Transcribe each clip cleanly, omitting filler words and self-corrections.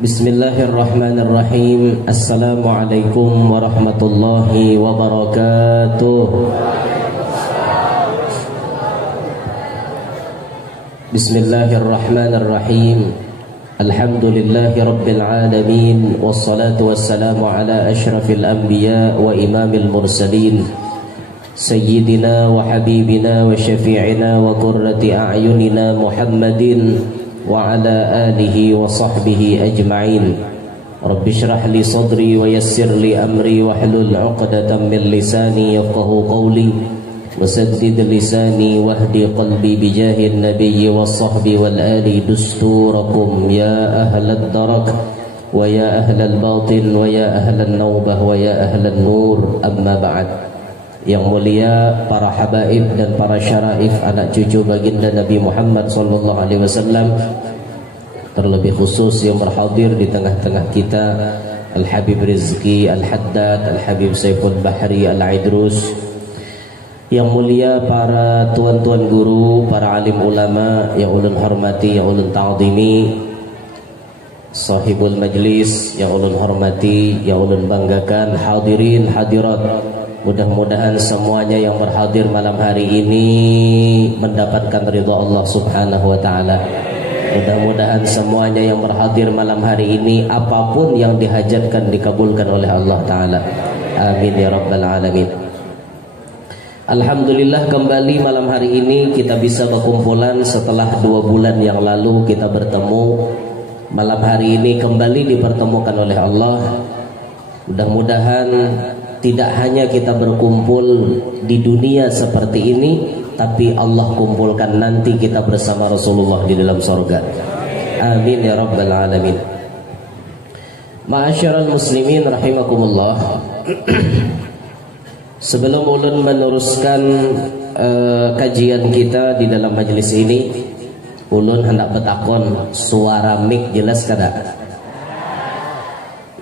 Bismillahirrahmanirrahim. Assalamualaikum warahmatullahi wabarakatuh. Bismillahirrahmanirrahim. Alhamdulillahi rabbil alamin. Wassalatu wassalamu ala ashrafil anbiya wa imamil mursalin, Sayyidina wa habibina wa syafi'ina wa qurrati a'yunina Muhammadin wa ala alihi wa sahbihi ajma'in. Rabbi shrah li sadri wa yassir li amri wa hlul 'uqdatam min lisani yafqahu qawli wa saddid lisani wahdi qalbi bijahin nabiyyi was sahbi wal ali dusturakum ya ahlad darak wa ya ahlal batin wa ya ahlan naubah wa ya ahlan nur. Amma ba'd. Yang mulia para habaib dan para syaraif, anak cucu baginda Nabi Muhammad sallallahu alaihi wasallam, terlebih khusus yang berhadir di tengah-tengah kita Al-Habib Rizki Al-Haddad, Al-Habib Saiful Bahri Al-Idrus. Yang mulia para tuan-tuan guru, para alim ulama yang ulun hormati, yang ulun ta'zimi, sahibul majlis yang ulun hormati, yang ulun banggakan, hadirin hadirat. Mudah-mudahan semuanya yang berhadir malam hari ini mendapatkan ridha Allah Subhanahu wa taala. Mudah-mudahan semuanya yang berhadir malam hari ini apapun yang dihajatkan dikabulkan oleh Allah taala. Amin ya rabbal alamin. Alhamdulillah, kembali malam hari ini kita bisa berkumpulan setelah 2 bulan yang lalu kita bertemu. Malam hari ini kembali dipertemukan oleh Allah. Mudah-mudahan tidak hanya kita berkumpul di dunia seperti ini, tapi Allah kumpulkan nanti kita bersama Rasulullah di dalam surga. Amin ya rabbal alamin. Ma'asyiral muslimin rahimakumullah. Sebelum ulun meneruskan kajian kita di dalam majelis ini, ulun hendak bertakon, suara mic jelas kada?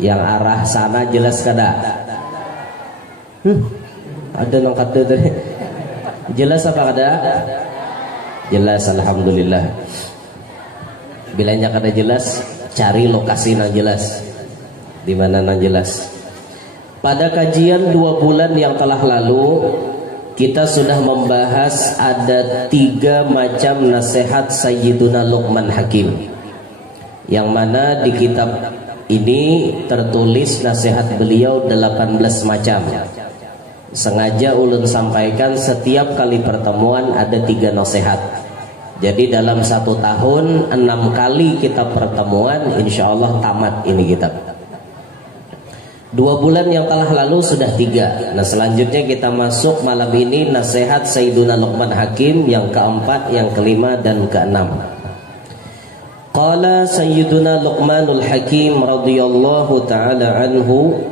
Yang arah sana jelas kada? Ada nang kata tadi. Jelas apa kada? Jelas, alhamdulillah. Bilanya kada jelas, cari lokasi nang jelas. Di mana nang jelas? Pada kajian 2 bulan yang telah lalu, kita sudah membahas ada 3 macam nasihat Sayyiduna Luqman Hakim, yang mana di kitab ini tertulis nasihat beliau 18 macam. Sengaja ulun sampaikan setiap kali pertemuan ada 3 nasihat. Jadi dalam 1 tahun 6 kali kita pertemuan, insya Allah tamat ini kitab. 2 bulan yang telah lalu sudah 3. Nah selanjutnya kita masuk malam ini nasihat Sayyiduna Luqman Hakim yang keempat, yang kelima dan keenam. Qala Sayyiduna Luqmanul Hakim radhiyallahu ta'ala anhu,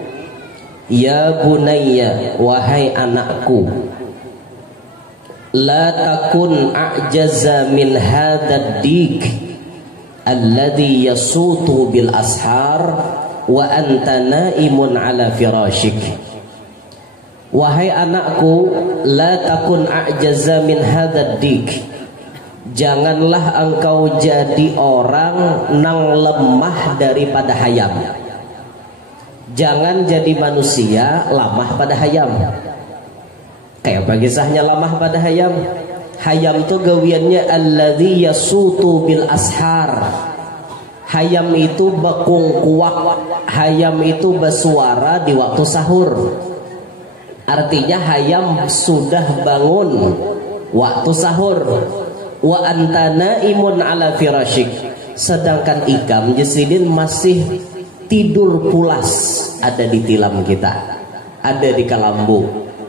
ya bunayya, wahai anakku, la takun a'jaza min hadad dik alladhi yasutu bil ashar wa anta naimun ala firashik. Wahai anakku, la takun a'jaza min hadad dik, janganlah engkau jadi orang nang lemah daripada hayam. Jangan jadi manusia lamah pada hayam. Kayak bagi sahnya lamah pada hayam. Hayam itu gawiannya alladzi yasutu bil ashar. Hayam itu bekungkuak, hayam itu bersuara di waktu sahur. Artinya hayam sudah bangun waktu sahur. Wa anta naimun ala firashik. Sedangkan ikam jasidin masih tidur pulas ada di tilam kita, ada di kalambu.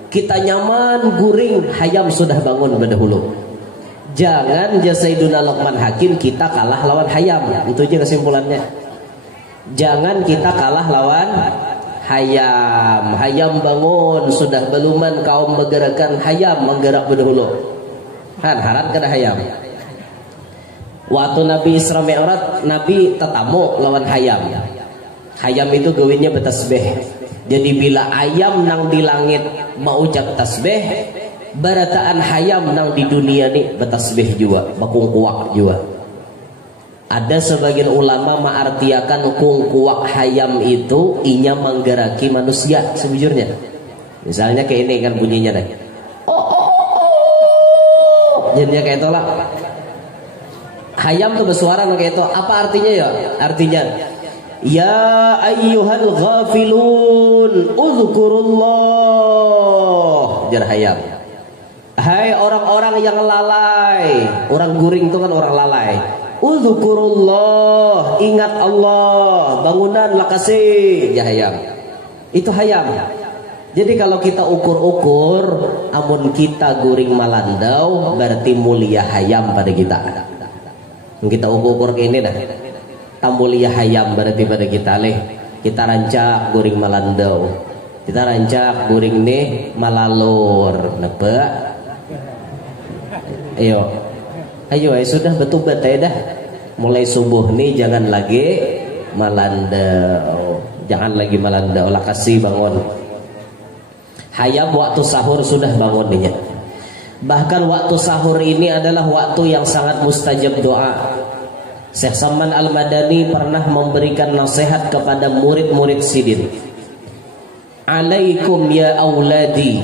Kita nyaman guring, hayam sudah bangun berdahulu. Jangan Sayyiduna Luqman Hakim kita kalah lawan hayam. Itu aja kesimpulannya. Jangan kita kalah lawan hayam. Hayam bangun, sudah beluman kaum menggerakkan, hayam menggerak berdahulu. Harat kada hayam. Waktu Nabi Isra Mi'raj, Nabi tetamu lawan hayam. Hayam itu gawinnya bertasbih. Jadi bila ayam nang di langit mau ucap tasbih, barataan hayam nang di dunia ni bertasbih juga, bakungkuak juga. Ada sebagian ulama mengartiakan kungkuak hayam itu inya menggeraki manusia sebujurnya. Misalnya kayak ini kan bunyinya deh. Jadinya kayak itu lah. Hayam tuh bersuara kayak itu. Apa artinya ya? Artinya ya ayyuhal ghafilun uzkurullah. Jar hayam. Hai orang-orang yang lalai. Orang guring itu kan orang lalai. Uzkurullah, ingat Allah, bangunan lakasi, ya hayam. Itu hayam. Jadi kalau kita ukur-ukur, amun kita guring malandau, berarti mulia hayam pada kita. Kita ukur-ukur ke ini dah. Mulia hayam berarti pada kita leh. Kita rancak guring malandau. Kita rancak guring nih malalur. Napa? Ayo, sudah betul dah. Mulai subuh nih jangan lagi malandau. Jangan lagi malandau. Lah kasih bangun. Hayam waktu sahur sudah bangun nih. Bahkan waktu sahur ini adalah waktu yang sangat mustajab doa. Syekh Saman Al-Madani pernah memberikan nasihat kepada murid-murid sidin. Alaikum ya auladi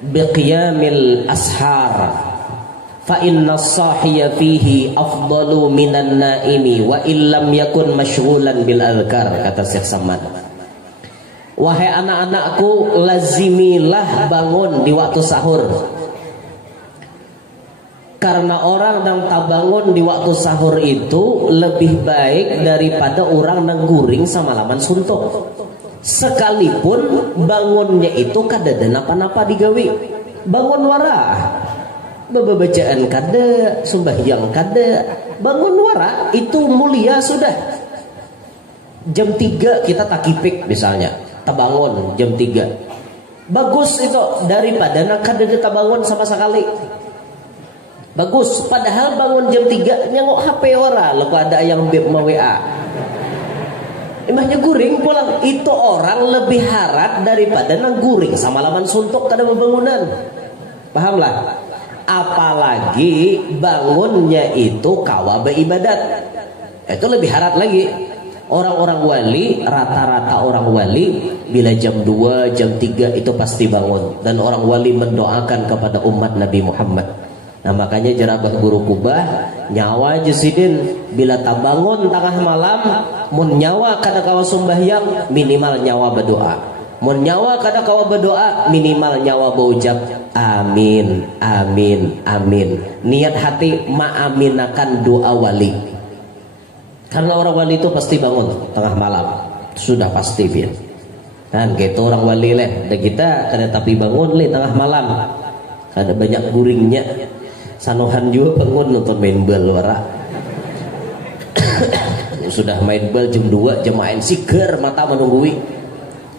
biqiyamil ashar. Fa inna as-sahiya fihi afdalu minan naimi wa illam yakun masyghulan bil adhkar, kata Syekh Saman. Wahai anak-anakku, lazimilah bangun di waktu sahur. Karena orang yang tak bangun di waktu sahur itu lebih baik daripada orang yang guring semalaman suntuk. Sekalipun bangunnya itu kada ada napa-napa digawi. Bangun wara. Bacaan kada, sembahyang kada, bangun wara itu mulia sudah. Jam 3 kita takipik misalnya, tabangun jam 3. Bagus itu daripada nak kada tabangun sama sekali. Bagus, padahal bangun jam 3 nyangok HP ora, lepas ada yang beb WA. Imahnya guring pulang, itu orang lebih harat daripada nang guring sama laman suntuk kada bangunan. Pahamlah? Apalagi bangunnya itu kawa beribadat, itu lebih harat lagi. Orang-orang wali, rata-rata orang wali bila jam 2, jam 3 itu pasti bangun. Dan orang wali mendoakan kepada umat Nabi Muhammad. Nah makanya jerabah guru kubah nyawa jesidin bila tak bangun tengah malam, mun nyawa kada kawa sembahyang, minimal nyawa berdoa. Mun nyawa kada kawa berdoa, minimal nyawa berucap amin, amin, amin. Niat hati ma'aminakan doa wali. Karena orang wali itu pasti bangun tengah malam, sudah pasti biar. Dan gitu orang wali leh, dan kita kada tapi bangun leh tengah malam. Ada banyak guringnya. Sanuhan juga bangun nonton main bal wara. Sudah main bal jam 2, jam main siger mata menunggui.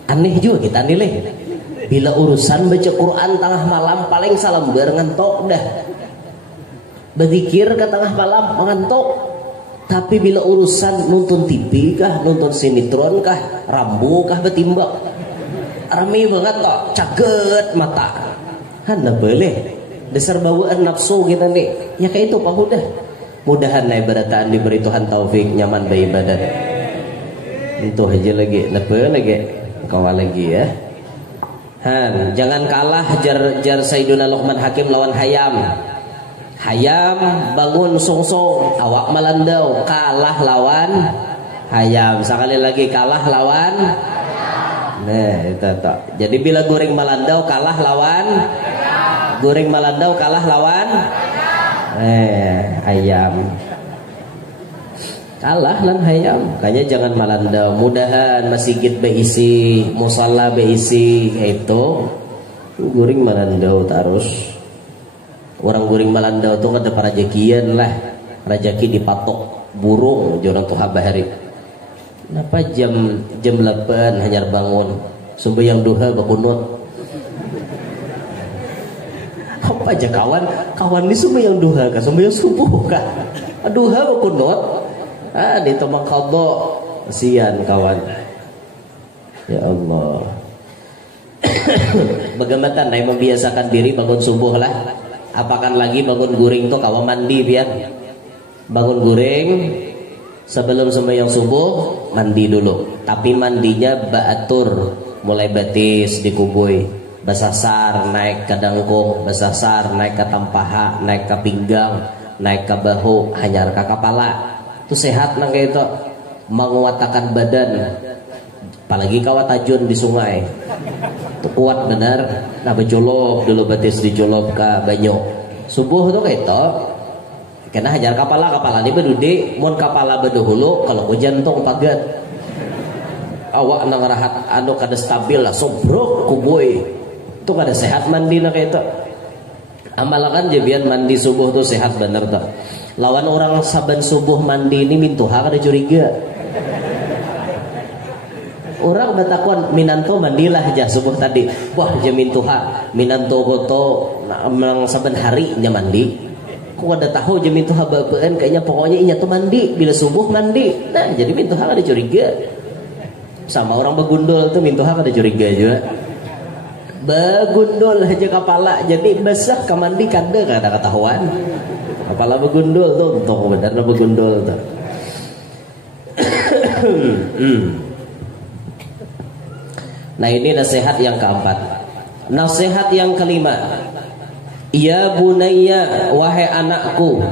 Aneh juga kita nilai. Bila urusan baca Quran tengah malam paling salam ngantok dah. Berzikir ke tengah malam mengantuk. Tapi bila urusan nonton TV kah, nonton sinetron kah, Rambo kah betimbang, rame banget toh, caget mata. Hana boleh. Dasar bawaan nafsu kita nih. Ya kayak itu Pak udah. Mudahan lah ibadatan diberi Tuhan taufik nyaman beribadat. Itu aja lagi. Napa lagi? Kawal lagi ya. Han, jangan kalah jar Sayyiduna Luqman Hakim lawan Hayam. Hayam bangun song-song, awak malandau, kalah lawan Hayam. Sekali lagi kalah lawan. Nah, itu toh. Jadi bila goreng malandau kalah lawan goreng malandau kalah lawan Hayam. Kalah lan Hayam. Kayaknya jangan malandau. Mudahan masjid beisi, musalla beisi, itu goreng malandau terus. Orang guring malandau tuh ada parajakian lah, rajaki dipatok burung jorang tuh habari. Kenapa jam 8 hanya bangun sembahyang duha bakunut? Apa aja kawan ini sembahyang duha kah, sembahyang subuh kah? Duha bakunut. Di tempat qadha kasihan kawan. Ya Allah. Bagaimana nih membiasakan diri bangun subuh lah. Apakan lagi bangun guring tuh kawa mandi biar bangun guring Sebelum sembahyang subuh mandi dulu, tapi mandinya baatur, mulai batis dikubui, basasar naik ke dangkung, basasar naik ke tampaha, naik ke pinggang, naik ke bahu, hanyar ke kepala. Itu sehat nang kayak itu, menguatkan badan. Apalagi kawat tajun di sungai, itu kuat benar. Nah berjolok dulu batis dijolok ke banyu. Subuh tuh kayak itu. Kena hajar kepala ini bedudi, mun kepala bedahulu kalau ku jantung pagat. Awak nang rahat anu kada stabil lah sobrok ku boy. Itu kada sehat mandi na kayak itu. Amalkan jebian mandi subuh tuh sehat bener tuh. Lawan orang saban subuh mandi ini mintuha kada curiga. Orang batakuan minanto mandilah aja subuh tadi. Wah jamin tuha minanto goto nang saban hari nya mandi. Kok ada tahu jamin tuh habaan kayaknya pokoknya inya tuh mandi bila subuh mandi. Nah jadi mintuh ada curiga. Sama orang begundul tuh mintuh ada curiga juga. Begundul aja kepala jadi basah ke mandi kada ketahuan. Kepala begundul tuh benar begundul tuh. Nah ini nasihat yang keempat. Nasihat yang kelima. Ya bunayya, wahai anakku,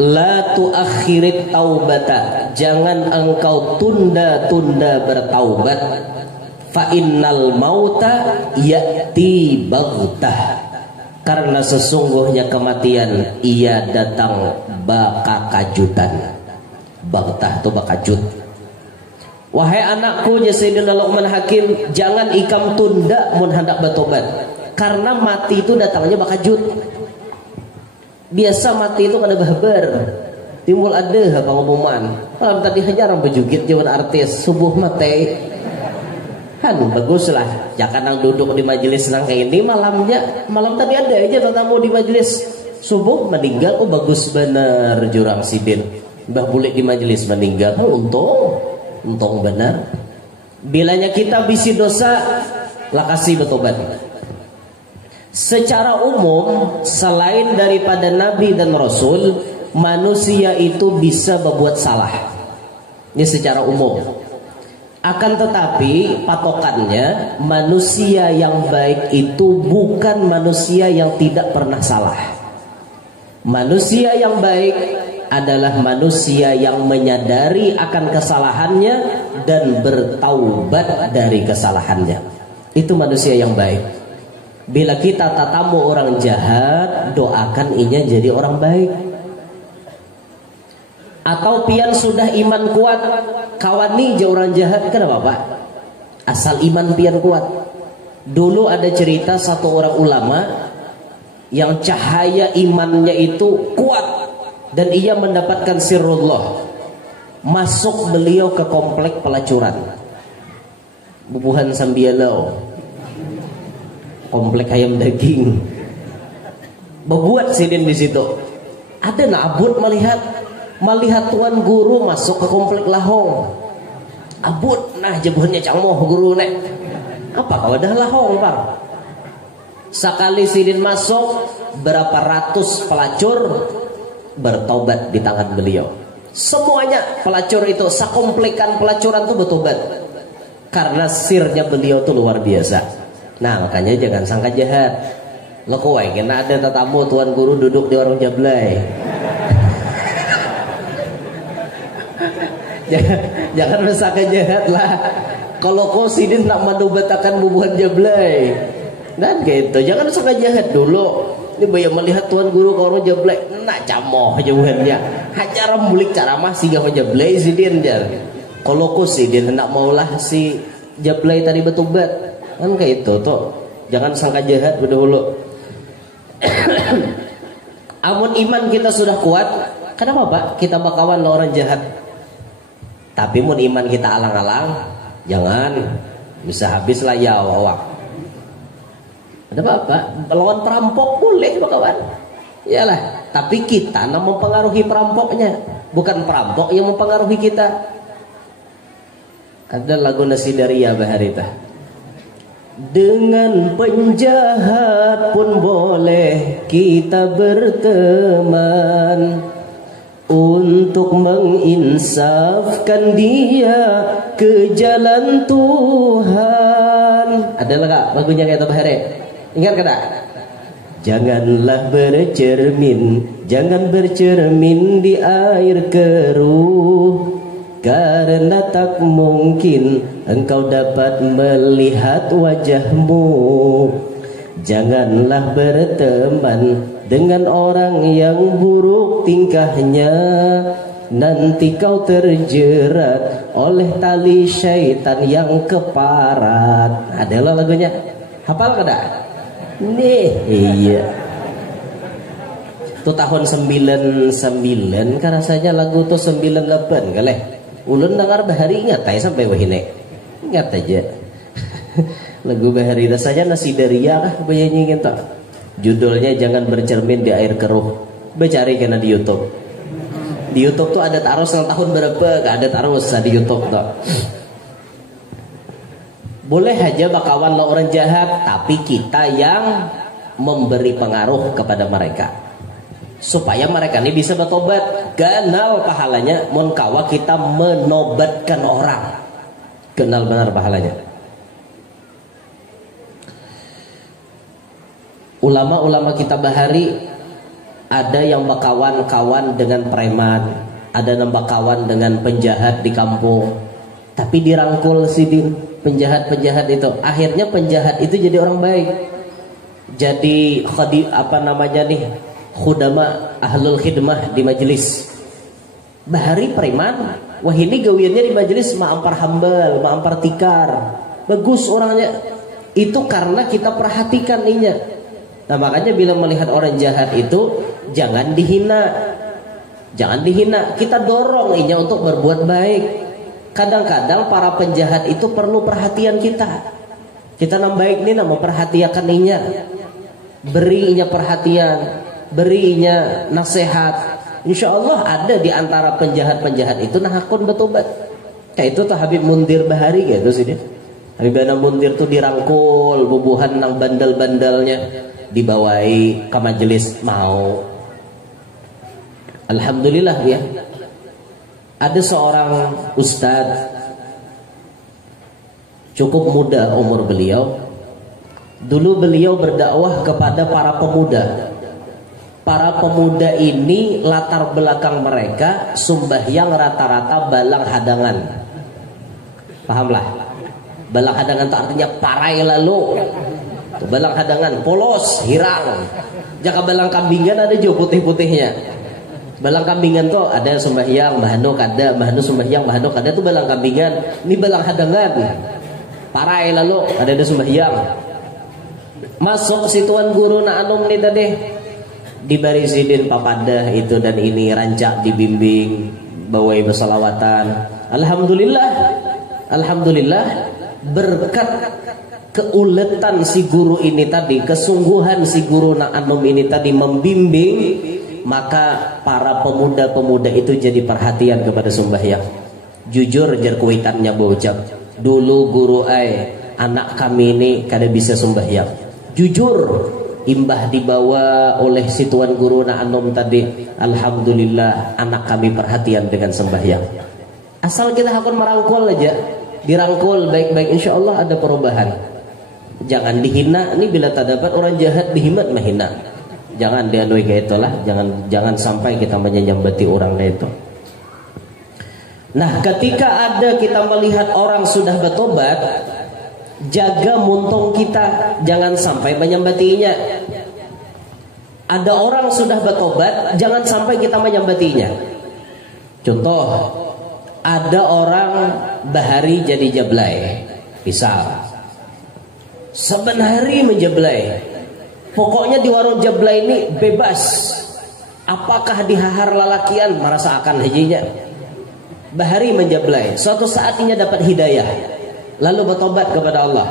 la tuakhirit taubata, jangan engkau tunda-tunda bertaubat. Fa innal mauta ya'ti baghtah, karena sesungguhnya kematian ia datang bakakajutan. Baghtah itu bakajut. Wahai anakku, ya Sayyidina Luqman Hakim, jangan ikam tunda mun hendak bertobat. Karena mati itu datangnya bakajut. Biasa mati itu kada bahabar. Timbul ada pengumuman. Malam tadi jarang bejugit jawan artis subuh mati. Kan baguslah. Jangan nang duduk di majelis nang kayak ini malamnya. Malam tadi ada aja tetamu di majelis subuh meninggal. Oh bagus bener jurang sidin. Mbah bule di majelis meninggal. Oh, untung benar. Bilanya kita bisi dosa, lakasi bertobat. Secara umum, selain daripada Nabi dan Rasul, manusia itu bisa berbuat salah. Ini secara umum. Akan tetapi patokannya, manusia yang baik itu bukan manusia yang tidak pernah salah. Manusia yang baik adalah manusia yang menyadari akan kesalahannya dan bertaubat dari kesalahannya. Itu manusia yang baik. Bila kita tatamu orang jahat, doakan inya jadi orang baik. Atau pian sudah iman kuat, kawani je orang jahat, kenapa Pak? Asal iman pian kuat. Dulu ada cerita satu orang ulama yang cahaya imannya itu kuat dan ia mendapatkan sirrullah. Masuk beliau ke komplek pelacuran, Bubuhan Sambialau, komplek ayam daging. Berbuat sidin di situ. Ada nabut melihat tuan guru masuk ke komplek lahong. Abut nah jebuhannya cangmoh guru nek. Apa kau dah lahong Bang? Sekali sidin masuk, berapa ratus pelacur bertobat di tangan beliau. Semuanya pelacur itu, sakomplekan pelacuran itu bertobat. Karena sirnya beliau itu luar biasa. Nah makanya jangan sangka jahat. Lo kowai kena ada tetamu tuan guru duduk di warung jablay. Jangan sangka jahat lah. Kalau kau sidin nak mandubatakan bubuhan jablay dan gitu, jangan sangka jahat dulu. Ini bayar melihat tuan guru ke warung jablay, nak camoh jauhannya. Hajar mulik cara masih gak jablay sidin jar. Kalau kau sidin hendak maulah si jablay tadi bertobat. Kan kayak itu tuh, jangan sangka jahat dahulu. Amun iman kita sudah kuat, kenapa Pak? Kita bakawan orang jahat. Tapi mun iman kita alang-alang, jangan, bisa habis lah ya awak. Ada apa? Lawan perampok boleh bakawan. Iyalah, tapi kita yang mempengaruhi perampoknya, bukan perampok yang mempengaruhi kita. Ada lagu Nasidaria Baharita. Dengan penjahat pun boleh kita berteman, untuk menginsafkan dia ke jalan Tuhan. Adalah kak lagunya kayak Bahare, ingat kak? Janganlah jangan bercermin di air keruh, karena tak mungkin engkau dapat melihat wajahmu. Janganlah berteman dengan orang yang buruk tingkahnya, nanti kau terjerat oleh tali syaitan yang keparat. Adalah lagunya, hafal kada? Nih, iya. Itu tahun 99 kan rasanya lagu tuh 98 kali. Ulun dengar Bahari ingat aja sampai wahine. Ingat aja. Lagu Bahari rasanya nasi daria kah penyanyi gitu. Judulnya Jangan Bercermin di Air Keruh. Becari kena di YouTube. Di YouTube tuh ada taruh yang tahun berapa? Gak ada taruh di YouTube tuh. Boleh aja bakawan lo orang jahat, tapi kita yang memberi pengaruh kepada mereka supaya mereka ini bisa bertobat. Kenal pahalanya mun kawa kita menobatkan orang. Kenal benar pahalanya. Ulama-ulama kita Bahari ada yang bakawan-kawan dengan preman, ada yang bakawan dengan penjahat di kampung, tapi dirangkul penjahat-penjahat itu. Akhirnya penjahat itu jadi orang baik. Jadi khudama ahlul khidmah di majelis. Bahari preman, wah ini gawiannya di majelis ma'ampar hambal, ma'ampar tikar. Bagus orangnya. Itu karena kita perhatikan inya. Nah makanya bila melihat orang jahat itu jangan dihina. Jangan dihina, kita dorong inya untuk berbuat baik. Kadang-kadang para penjahat itu perlu perhatian kita. Kita nambaik nih nama perhatikan inya. Beri inya perhatian, beri inya nasihat. Insya Allah ada di antara penjahat-penjahat itu nahakun bertobat. Kayak itu tuh Habib Mundir Bahari gitu sih dia. Habib Mundir tuh dirangkul, bubuhan nang bandel-bandelnya dibawai ke majelis mau. Alhamdulillah ya. Ada seorang ustadz cukup muda umur beliau. Dulu beliau berdakwah kepada para pemuda. Para pemuda ini latar belakang mereka sembahyang rata-rata balang hadangan. Pahamlah? Balang hadangan itu artinya parai lalu. Balang hadangan polos, hirang. Jaka balang kambingan ada juga putih-putihnya. Balang kambingan tuh ada sembahyang, mahanuk ada, mahanuk sembahyang, mahanuk ada tuh balang kambingan. Ini balang hadangan. Parai lalu ada sembahyang. Masuk si tuan guru na anum nih tadi. Dibarisidin papadah itu dan ini rancak dibimbing, bawai bersalawatan. Alhamdulillah. Alhamdulillah berkat keuletan si guru ini tadi, kesungguhan si guru na anum ini tadi membimbing, maka para pemuda-pemuda itu jadi perhatian kepada sembahyang. Jujur jar kuitannya bocap. Dulu guru anak kami ini kada bisa sembahyang. Jujur imbah dibawa oleh si tuan guru na anom tadi. Alhamdulillah anak kami perhatian dengan sembahyang. Asal kita akan merangkul aja, dirangkul baik-baik, insya Allah ada perubahan. Jangan dihina. Ini bila tak dapat orang jahat dihimat mahina. Jangan dianui kayak itulah. Jangan sampai kita menyambati orang kayak itu. Nah ketika ada kita melihat orang sudah bertobat, jaga muntung kita, jangan sampai menyambatinya. Ada orang sudah bertobat, jangan sampai kita menyambatinya. Contoh, ada orang bahari jadi jablay, misal sebenari menjablay, pokoknya di warung jablay ini bebas. Apakah dihahar lalakian merasa akan hajinya? Bahari menjablay, suatu saat inya dapat hidayah, lalu bertobat kepada Allah.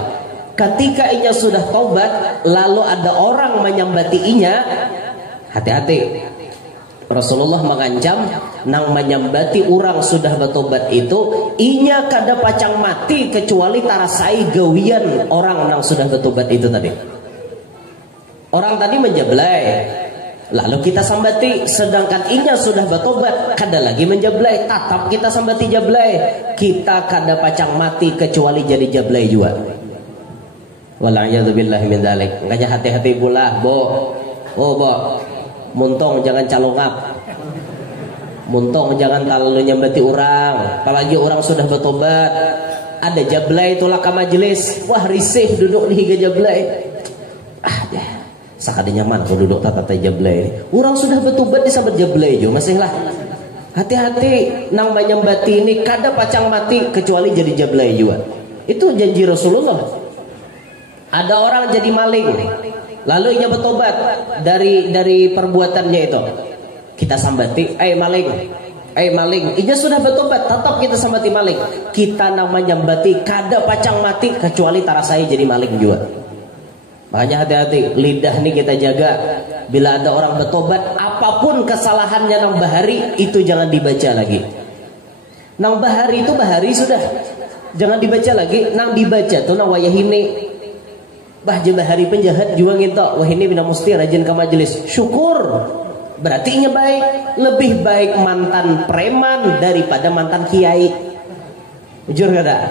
Ketika inya sudah tobat, lalu ada orang menyambati inya, hati-hati. Rasulullah mengancam nang menyambati orang sudah bertobat itu, inya kada pacang mati kecuali tarasai gawian orang nang sudah bertobat itu tadi. Orang tadi menjablay, Lalu kita sambati, sedangkan inya sudah bertobat, kada lagi menjablay, tatap kita sambati jablay. Kita kada pacang mati kecuali jadi jablay juga. Wala'iyadzubillahi min dzalik. Makanya hati-hati pula, Bo. Oh, Bo. Muntong jangan calongap. Muntong jangan terlalu nyambati orang. Apalagi orang sudah bertobat. Ada jablay tolak ke majelis. Wah, risih duduk di higa jablay. Ya. Sakada nyaman kalau duduk tata jablay. Orang sudah bertobat disambut jablay juga masih lah. Hati-hati nang menyambati ini kada pacang mati kecuali jadi jablay juga. Itu janji Rasulullah. Ada orang jadi maling, lalu ia bertobat dari perbuatannya itu. Kita sambati, maling, maling. Ia sudah bertobat, tetap kita sambati maling. Kita nang menyambati kada pacang mati kecuali tarasai jadi maling juga. Makanya hati-hati, lidah ini kita jaga. Bila ada orang bertobat, apapun kesalahannya nang bahari, itu jangan dibaca lagi. Nang bahari itu bahari sudah, jangan dibaca lagi. Nang dibaca tuh nang wayahini. Bahja bahari penjahat juga ngintok. Wah ini bina musti rajin ke majelis. Syukur, berarti nya baik. Lebih baik mantan preman daripada mantan kiai. Jujur kada?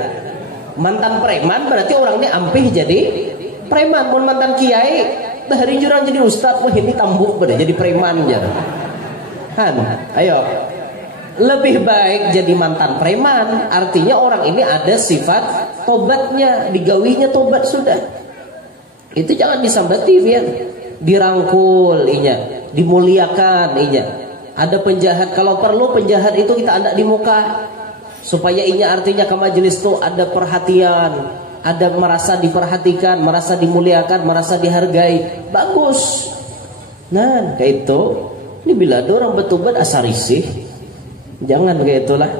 Mantan preman berarti orangnya ampih jadi preman. Pun mantan kiai bahari jurang jadi ustad. Wah ini tambuk pada jadi preman ya. Han, ayo. Lebih baik jadi mantan preman. Artinya orang ini ada sifat tobatnya, digawinya tobat sudah. Itu jangan disambati, biar dirangkul inya, dimuliakan inya. Ada penjahat, kalau perlu penjahat itu kita ada di muka supaya inya artinya ke majelis itu ada perhatian, ada merasa diperhatikan, merasa dimuliakan, merasa dihargai. Bagus. Nah, kayak itu. Ini bila ada orang bertobat asal risih, jangan kayak itulah.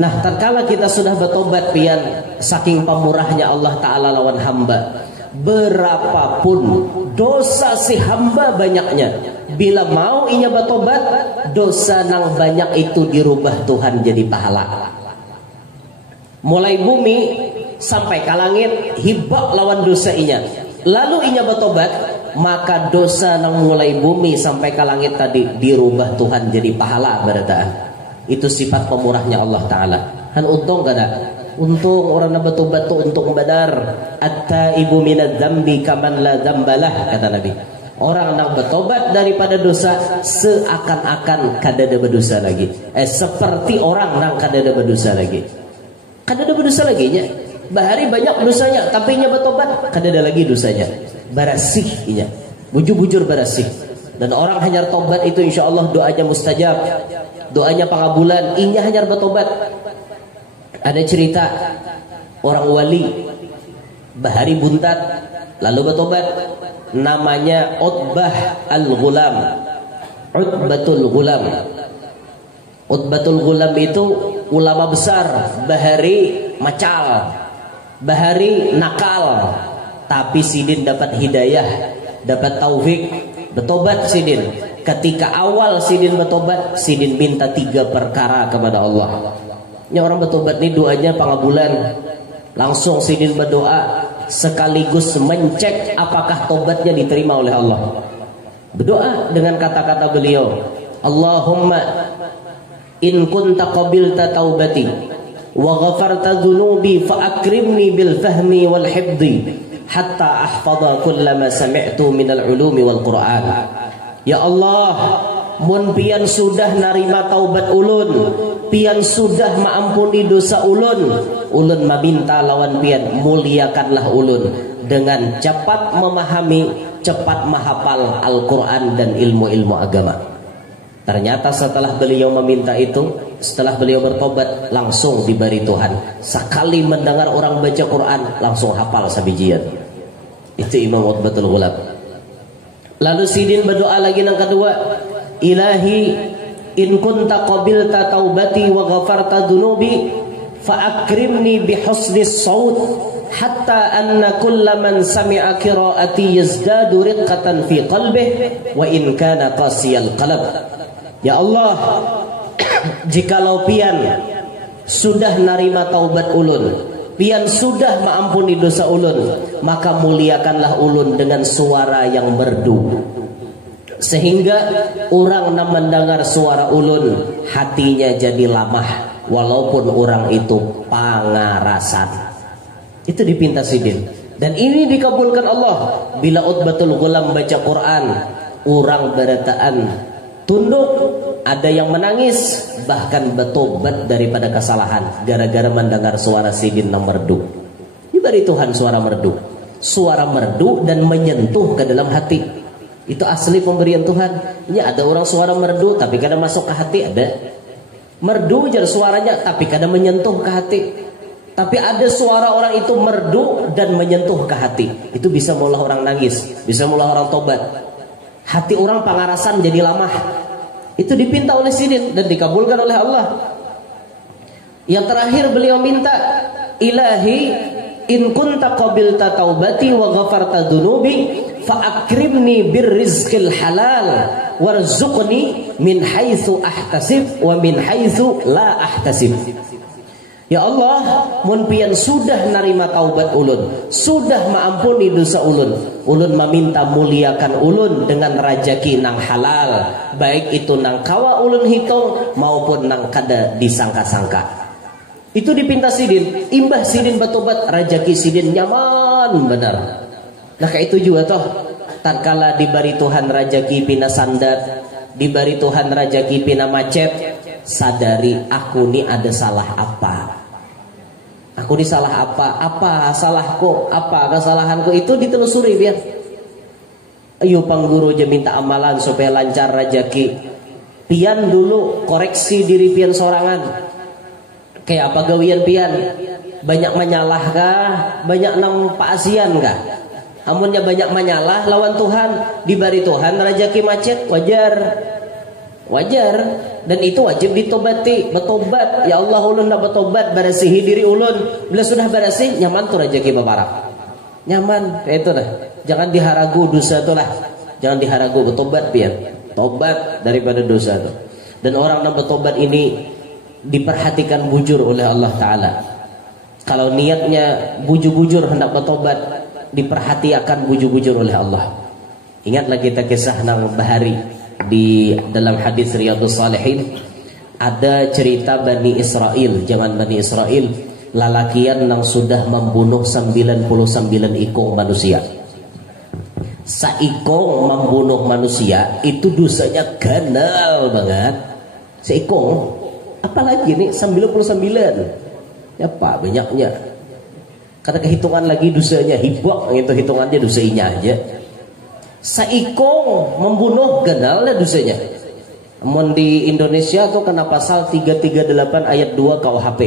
Nah, tatkala kita sudah bertobat pian, saking pemurahnya Allah Ta'ala lawan hamba, berapapun dosa si hamba banyaknya, bila mau inya bertobat, dosa nang banyak itu dirubah Tuhan jadi pahala. Mulai bumi sampai ke langit hibak lawan dosa inya. Lalu inya bertobat, maka dosa nang mulai bumi sampai ke langit tadi dirubah Tuhan jadi pahala berataan. Itu sifat pemurahnya Allah Ta'ala. Kan untung kada? Untung orang yang bertobat tu untung badar. At-taibu minadz dzambi kaman la dzambalah, kata Nabi. Orang yang bertobat daripada dosa seakan-akan kada ada berdosa lagi. Seperti orang yang kada ada berdosa lagi. Kada ada berdosa lagi nya. Bahari banyak dosanya, tapi nya bertobat kada ada lagi dosanya. Barasih inya. Bujur-bujur barasih. Dan orang hanya tobat itu insyaallah doanya mustajab. Doanya pengabulan, inya hanya bertobat. Ada cerita orang wali bahari buntat lalu bertobat, namanya Utbah al-Ghulam. Utbatul Ghulam. Utbatul Ghulam itu ulama besar, bahari macal, bahari nakal, tapi sidin dapat hidayah, dapat taufik, bertobat sidin. Ketika awal sidin bertobat, sidin minta 3 perkara kepada Allah. Ini orang bertobat nih doanya pengabulan. Langsung sidin berdoa sekaligus mencek apakah tobatnya diterima oleh Allah. Berdoa dengan kata-kata beliau, Allahumma in kunta qabilta taubati wa ghafarta dhunubi fa akrimni bil fahmi wal hifdhi hatta ahfadha kullama sami'tu minal ulumi wal Qur'an. Ya Allah, mun pian sudah narima taubat ulun, pian sudah maampuni dosa ulun, ulun meminta lawan pian muliakanlah ulun dengan cepat memahami, cepat menghafal Al-Quran dan ilmu-ilmu agama. Ternyata setelah beliau meminta itu, setelah beliau bertobat, langsung diberi Tuhan. Sekali mendengar orang baca Quran, langsung hafal sabijian. Itu Imam Utbatul Ghulam. Lalu sidin berdoa lagi yang kedua, Ilahi in kunta qabilta taubati wa ghafarta dhunubi fa akrimni bi husnis saut hatta anna kulla man sami'a qiraati yazdadu riqqatan fi qalbihi wa in kana qasiyal qalb. Ya Allah, jikalau pian sudah narima taubat ulun, pian sudah maampuni dosa ulun, maka muliakanlah ulun dengan suara yang merdu. Sehingga orang na mendengar suara ulun hatinya jadi lamah, walaupun orang itu pangarasan. Itu dipinta sidin. Dan ini dikabulkan Allah. Bila Utbatul Ghulam baca Quran, orang berataan tunduk, ada yang menangis, bahkan bertobat daripada kesalahan gara-gara mendengar suara sidin yang merdu. Ini dari Tuhan suara merdu. Suara merdu dan menyentuh ke dalam hati. Itu asli pemberian Tuhan. Ini ada orang suara merdu tapi kadang masuk ke hati, ada. Merdu jar suaranya tapi kadang menyentuh ke hati. Tapi ada suara orang itu merdu dan menyentuh ke hati. Itu bisa mula orang nangis, bisa mula orang tobat. Hati orang pangarasan jadi lamah. Itu dipinta oleh sidin dan dikabulkan oleh Allah. Yang terakhir beliau minta, Ilahi in kunta qabilta taubati wa ghafarta dhunubi fa akrimni birrizqil halal warzuqni min haitsu ahtasib wa min haitsu la ahtasib. Ya Allah, mun pian sudah narima taubat ulun, sudah maampuni dosa ulun, ulun meminta muliakan ulun dengan rajaki nang halal, baik itu nang kawa ulun hitung maupun nang kada disangka-sangka. Itu dipinta sidin, imbah sidin bertobat, rajaki sidin nyaman benar. Nah kayak itu juga toh, tatkala diberi Tuhan rajaki pina sandat, diberi Tuhan rajaki pina macet, sadari aku ni ada salah apa. Aku ini salah apa? Apa salahku? Apa kesalahanku? Itu ditelusuri biar. Ayo pangguru je minta amalan supaya lancar rajaki. Pian dulu koreksi diri pian sorangan. Kayak apa gawian pian? Banyak menyalah kah? Banyak nang paasian kah? Amunnya banyak menyalah lawan Tuhan, diberi Tuhan rajaki macet, wajar. Wajar. Dan itu wajib ditobati, bertobat. Ya Allah, ulun nak bertobat, barasihi diri ulun. Bila sudah barasih, nyaman tuh rezeki babarak. Nyaman, kayak itu dah. Jangan diharagu dosa itu lah. Jangan diharagu, bertobat pian. Tobat daripada dosa itu. Dan orang nak bertobat ini diperhatikan bujur oleh Allah Ta'ala. Kalau niatnya bujur-bujur hendak bertobat, diperhatikan bujur-bujur oleh Allah. Ingatlah kita kisah nang bahari. Di dalam hadis Riyadhus Shalihin ada cerita Bani Israel, zaman Bani Israel, lalakian yang sudah membunuh 99 ikong manusia. Saikong membunuh manusia itu dosanya ganal banget. Seikong, apalagi nih 99. Ya pak banyaknya. Kata kehitungan lagi dosanya hibak, itu hitungannya dosanya aja. Saikong membunuh ganal lah dosanya. Amun di Indonesia tuh kena pasal 338 ayat 2 KUHP.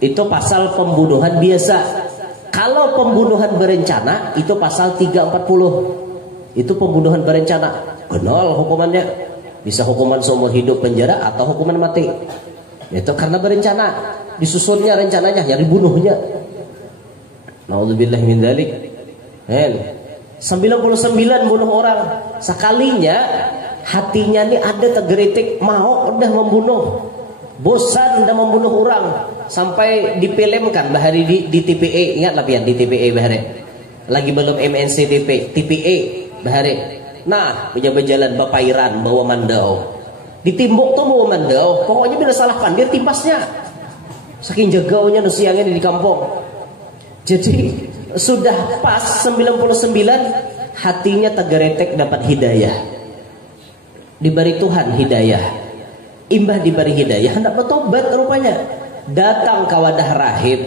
Itu pasal pembunuhan biasa. Kalau pembunuhan berencana itu pasal 340. Itu pembunuhan berencana. Ganal hukumannya. Bisa hukuman seumur hidup penjara atau hukuman mati. Itu karena berencana. Disusunnya rencananya yang dibunuhnya. Nauzubillahi min dzalik. 99 bunuh orang. Sekalinya hatinya nih ada tergeritik, mau udah membunuh, bosan udah membunuh orang, sampai dipelemkan bahari di TPE. Ingatlah pian di TPE bahari. Lagi belum MNCTP, TPE bahari. Nah, berjalan bapairan bawa mandau. Ditimbuk tuh bawa mandau. Pokoknya bila salah pandir timpasnya. Saking jagaunya siangnya di kampung. Jadi sudah pas 99, hatinya tergeretek dapat hidayah. Diberi Tuhan hidayah. Imbah diberi hidayah hendak bertobat rupanya. Datang ke wadah rahib.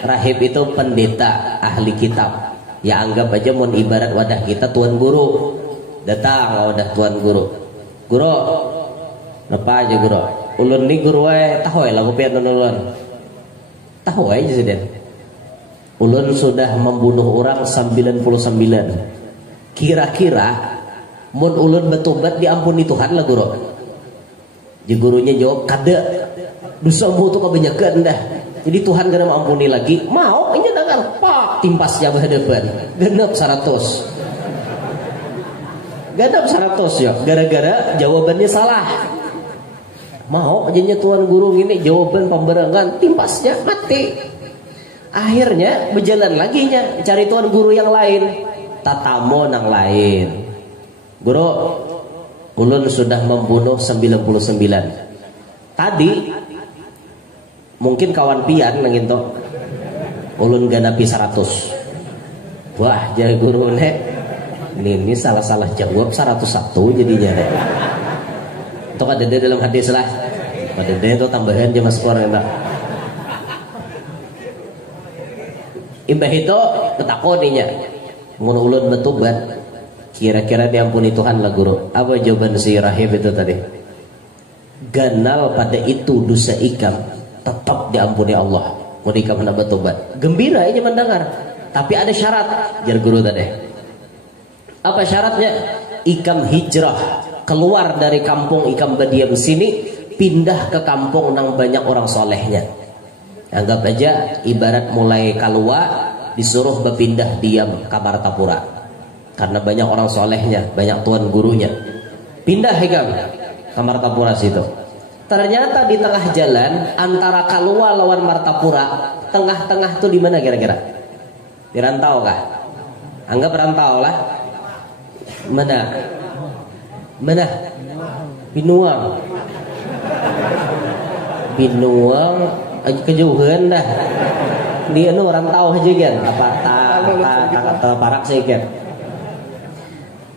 Rahib itu pendeta ahli kitab. Ya anggap aja mon ibarat wadah kita tuan guru. Datang ke wadah tuan guru. Guru, apa aja guru? Ulun ni guru tahu lah kopian ulun. Tahu aja sih den. Ulun sudah membunuh orang 99. Kira-kira mun ulun bertobat diampuni Tuhan lah guru. Jadi gurunya jawab kada. Dosamu tu kebanyakan dah. Jadi Tuhan kada mengampuni lagi. Mau ini dengar pak timpas jabah depan. Genep 100. Genep 100 ya. Gara-gara jawabannya salah. Mau jadinya Tuhan guru ini jawaban pemberangan timpasnya mati. Akhirnya berjalan lagi nya cari tuan guru yang lain, tatamo nang lain. Guru, ulun sudah membunuh 99. Tadi mungkin kawan pian nang itu ulun ganapi 100. Wah, jadi guru nek ini salah-salah jawab 101 jadinya nek. Itu ada dalam hadis lah. Ada itu tambahan jama skor enggak. Imbah itu ketakoninya. Mun ulun bertobat, kira-kira diampuni Tuhan lah guru. Apa jawaban si rahib itu tadi? Ganal pada itu dosa ikam tetap diampuni Allah. Mau ikam hendak bertobat. Gembira aja mendengar. Tapi ada syarat, jar guru tadi. Apa syaratnya? Ikam hijrah keluar dari kampung ikam berdiam sini, pindah ke kampung nang banyak orang solehnya. Anggap aja ibarat mulai Kalua disuruh berpindah diam ke Martapura karena banyak orang solehnya, banyak tuan gurunya. Pindah ikam ke Martapura situ. Ternyata di tengah jalan antara Kalua lawan Martapura, tengah-tengah tuh di mana kira-kira? Di rantau kah? Anggap rantau lah. Mana? Mana? Binuang. Binuang kejauhan dah. Dia nu orang tahu aja kan apa tak parak sih kan.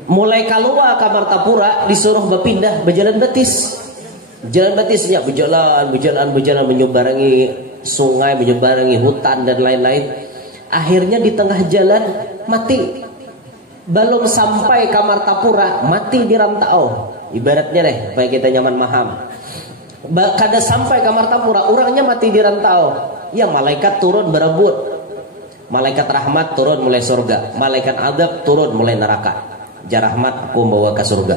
Mulai Kalua ke Martapura disuruh berpindah berjalan betis. Jalan betisnya berjalan menyeberangi sungai, menyeberangi hutan dan lain-lain. Akhirnya di tengah jalan mati. Belum sampai ke Martapura mati di rantau. Ibaratnya deh supaya kita nyaman maham. Kada sampai ke Martapura orangnya mati di rantau. Ya malaikat turun berebut. Malaikat rahmat turun mulai surga, malaikat adab turun mulai neraka. Jar rahmat aku bawa ke surga.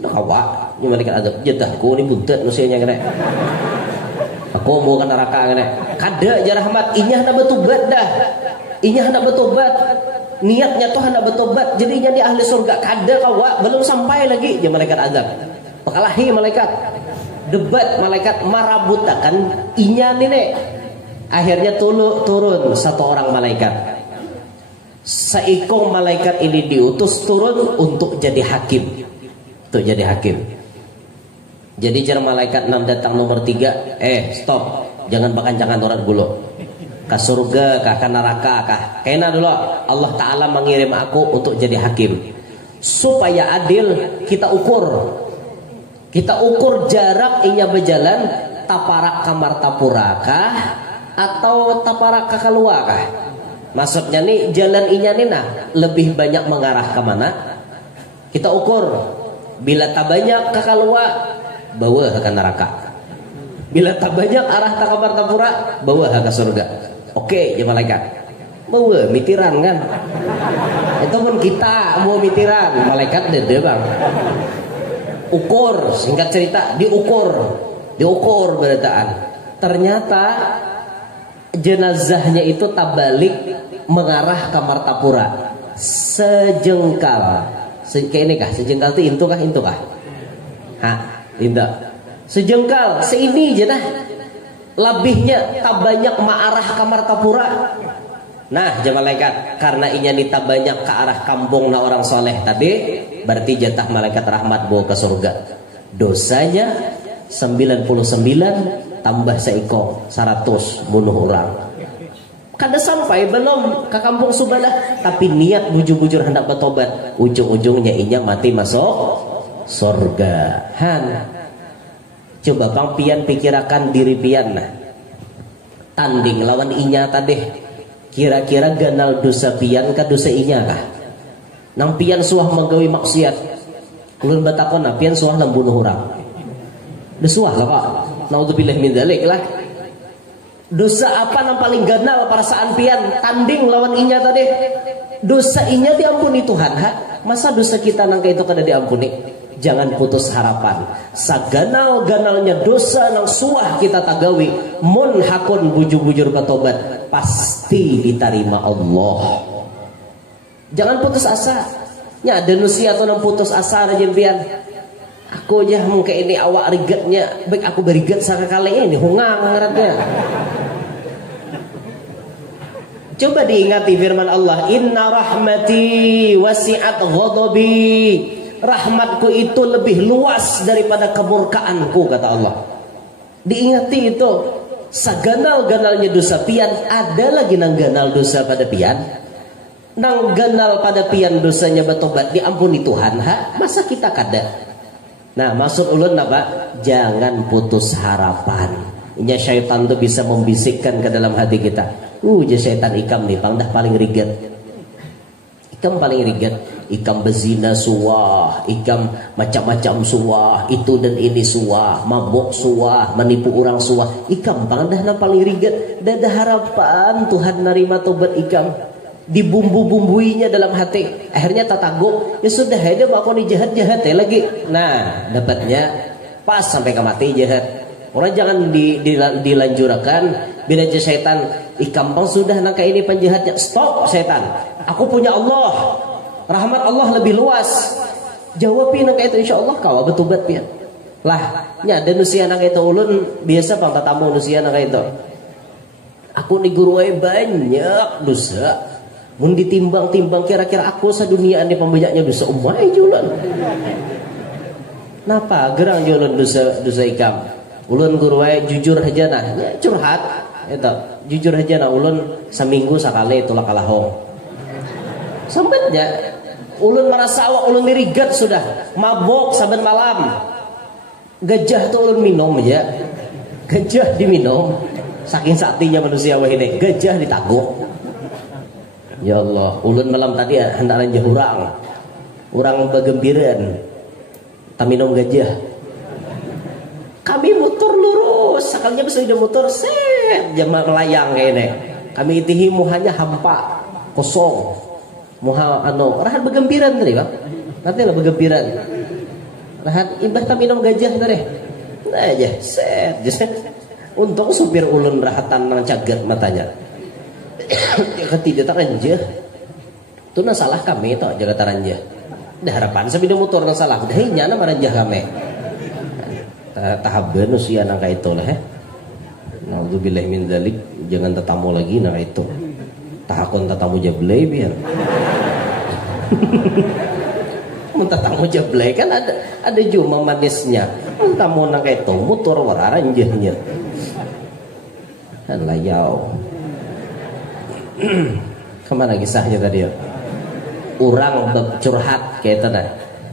Nah kawa, ini malaikat adab jedahku ini buntet nusianya kena. Aku mau ke neraka kena. Kada jar rahmat inya hendak bertobat dah. Inya hendak bertobat. Niatnya tuh hendak bertobat, jadinya di ahli surga. Kada kawa, belum sampai lagi ya malaikat adab. Pekalahi malaikat. Debat malaikat marabutakan inya nih. Akhirnya turun satu orang malaikat. Seikong malaikat ini diutus turun untuk jadi hakim. Untuk jadi hakim. Jadi jar malaikat 6 datang nomor 3. Stop. Jangan bakancangan orang dulu. Ke surga kah, ke neraka kah? Kena dulu. Allah Ta'ala mengirim aku untuk jadi hakim. Supaya adil kita ukur. Kita ukur jarak inya berjalan taparak ke Martapura kah atau taparak ke Kalua kah? Maksudnya nih jalan inya nih nah lebih banyak mengarah ke mana? Kita ukur. Bila tak banyak ke Kalua, bawa ke neraka. Bila tak banyak arah ke Martapura, bawa ke surga. Oke, ya malaikat. Bawa mitiran kan? Itu pun kita mau mitiran, malaikat dede bang. Ukur, singkat cerita, diukur berataan. Ternyata jenazahnya itu tabalik mengarah ke Martapura sejengkal. Kayak ini kah? Sejengkal itu intu kah? Hah? Tidak. Sejengkal, seini aja dah. Lebihnya tak banyak mengarah ke Martapura. Nah, jemaah malaikat, karena inya nita banyak ke arah kampung na orang soleh tadi, berarti jatah malaikat rahmat bawa ke surga. Dosanya 99 tambah seiko 100 bunuh orang. Kada sampai belum ke kampung Subadah, tapi niat bujur-bujur hendak bertobat, ujung-ujungnya inya mati masuk surga. Coba bang pian pikirakan diri pian nah. Tanding lawan inya tadi. Kira-kira ganal dosa pian ka dosa inya kah? Nang pian suah menggawi maksiat. Ulun batakon pian suah nang bunuh orang. Desuah lah kok. Naudzubillah min dzalik lah. Dosa apa nang paling ganal perasaan pian tanding lawan inya tadi? Dosa inya diampuni Tuhan ha? Masa dosa kita nang itu kada diampuni? Jangan putus harapan. Saganal-ganalnya dosa nang suah kita tagawi, mun hakun bujur-bujur bertobat, pasti diterima Allah. Jangan putus asa. Nya ada nusia atau nang putus asa aja pian. Aku aja mungkin ini awak rigatnya, baik aku berigat sakali ini hungang ngarannya. Coba diingati firman Allah, Inna rahmati wasi'at ghadabi. rahmatku itu lebih luas daripada kemurkaanku, kata Allah. Diingati itu, saganal-ganalnya dosa pian, ada lagi nang ganal dosa pada pian. Nang ganal pada pian dosanya bertobat diampuni Tuhan, masa kita kada? Nah, maksud ulun apa? Jangan putus harapan. Nya syaitan tuh bisa membisikkan ke dalam hati kita. Syaitan ikam nih, dah paling riget. Ikam paling riget, ikam bezina suah, ikam macam-macam suah, itu dan ini suah, mabuk suah, menipu orang suah, ikam dah paling riget. Dada harapan Tuhan narima tobat ikam, dibumbu-bumbuinya dalam hati, akhirnya tataguk, ya sudah ada bakoni jahat-jahat ya lagi. Nah, dapatnya pas sampai ke mati jahat. Orang jangan dilanjurkan bila aja syaitan ikampang sudah nangka ini penjahatnya. Stop syaitan, aku punya Allah, rahmat Allah lebih luas. Jawabin nangka itu insyaallah kau betubat pian. Lah, nya ada nusia nangka itu ulun biasa pang tatamu nusia nangka itu. Aku di guruai banyak dosa. Mun ditimbang-timbang kira-kira aku sadunia ini pembanyaknya dosa umai julan. Napa gerang julan dosa ikam? Ulun guruai jujur aja nah, ya, curhat itu. Jujur aja nah ulun seminggu sekali itulah kalahong. Sempetnya ulun merasa awak ulun dirigat sudah, mabok saben malam. Gajah tuh ulun minum aja. Gajah diminum. Saking saktinya manusia wah ini, gajah ditaguk. Ya Allah, ulun malam tadi hendak lanjut orang bergembiran, tak minum gajah. Kami muter lurus, sekalinya bisa udah muter, set, jamaah melayang kayak ini. Kami itihi muhanya hampa, kosong, muha rahat bergembiran tadi bang, nanti lah bergembiran. Rahat ibah tak minum gajah tadi, nah aja, set. Untung supir ulun rahatan nang caget matanya. Ketidak taranjah itu nah salah kami tau jaga taranjah dah harapan sabida motor nah salah dah hinya na maranjah kami tahaban usia nangka itu lah naudzubillah min dzalik, jangan tetamu lagi nangka itu tahakon tetamu jablay biar mun tetamu jablay kan ada cuma manisnya, tamu nangka itu motor wararanjahnya kan layau. Kemana kisahnya tadi ya? Orang curhat kayak tadi.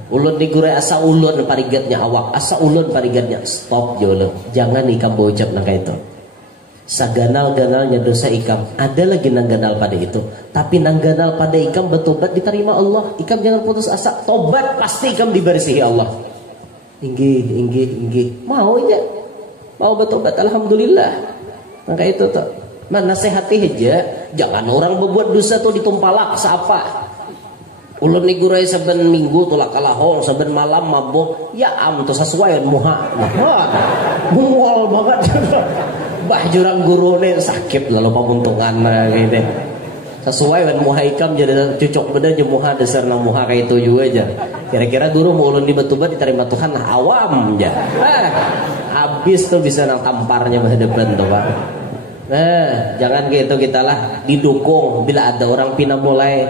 Ulun digure asa ulun parigatnya awak, asa ulun parigatnya. Stop jolo, jangan ikam bocap nang itu. Saganal-ganalnya dosa ikam, ada lagi nang ganal pada itu. Tapi nang ganal pada ikam bertobat diterima Allah. Ikam jangan putus asa, tobat pasti ikam dibersihi Allah. Inggih. Mau ya? Mau bertobat alhamdulillah. Nangka itu tuh. Mana nasihati aja, jangan orang berbuat dosa tuh ditumpalak seapa. Ulun nigurai saben minggu tulak kalahong, saben malam mabuk, ya am tuh sesuai muha. Mual banget. Bah jurang guru nih sakit lalu pamuntungan gitu. Sesuai dengan muha ikam jadi cocok beda aja muha dasar nang muha kayak itu juga aja. Kira-kira guru mau ulun dibetubat diterima Tuhan nah awam aja. Habis tuh bisa nang tamparnya berhadapan tuh Pak. Nah, jangan gitu kita lah didukung bila ada orang pina mulai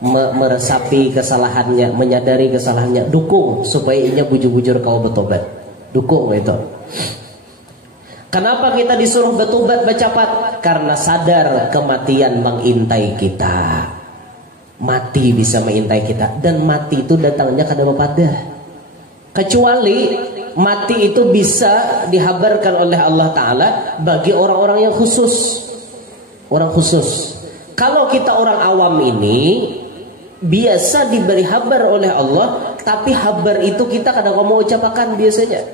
meresapi kesalahannya, menyadari kesalahannya, dukung supaya inya bujur-bujur kau bertobat. Dukung itu. Kenapa kita disuruh bertobat bercepat? Karena sadar kematian mengintai kita. Mati bisa mengintai kita dan mati itu datangnya kada pada. Kecuali mati itu bisa dihabarkan oleh Allah Ta'ala bagi orang-orang yang khusus. Orang khusus. Kalau kita orang awam ini biasa diberi habar oleh Allah, tapi habar itu kita kadang mau ucapakan biasanya.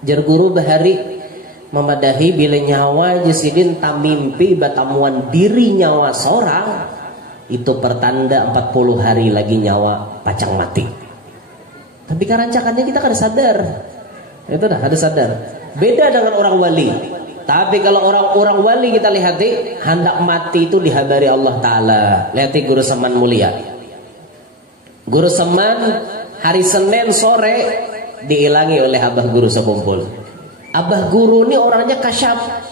Jar guru bahari memadahi bila nyawa jasidin tamimpi batamuan diri nyawa seorang, itu pertanda 40 hari lagi nyawa pacang mati. Tapi karancakannya kita kada sadar. Itu dah ada sadar. Beda dengan orang wali. Tapi kalau orang wali kita lihati hendak mati itu dihabari Allah Ta'ala. Lihati guru Saman mulia. Guru Saman hari Senin sore diilangi oleh abah guru sekumpul. Abah guru ini orangnya kasyaf.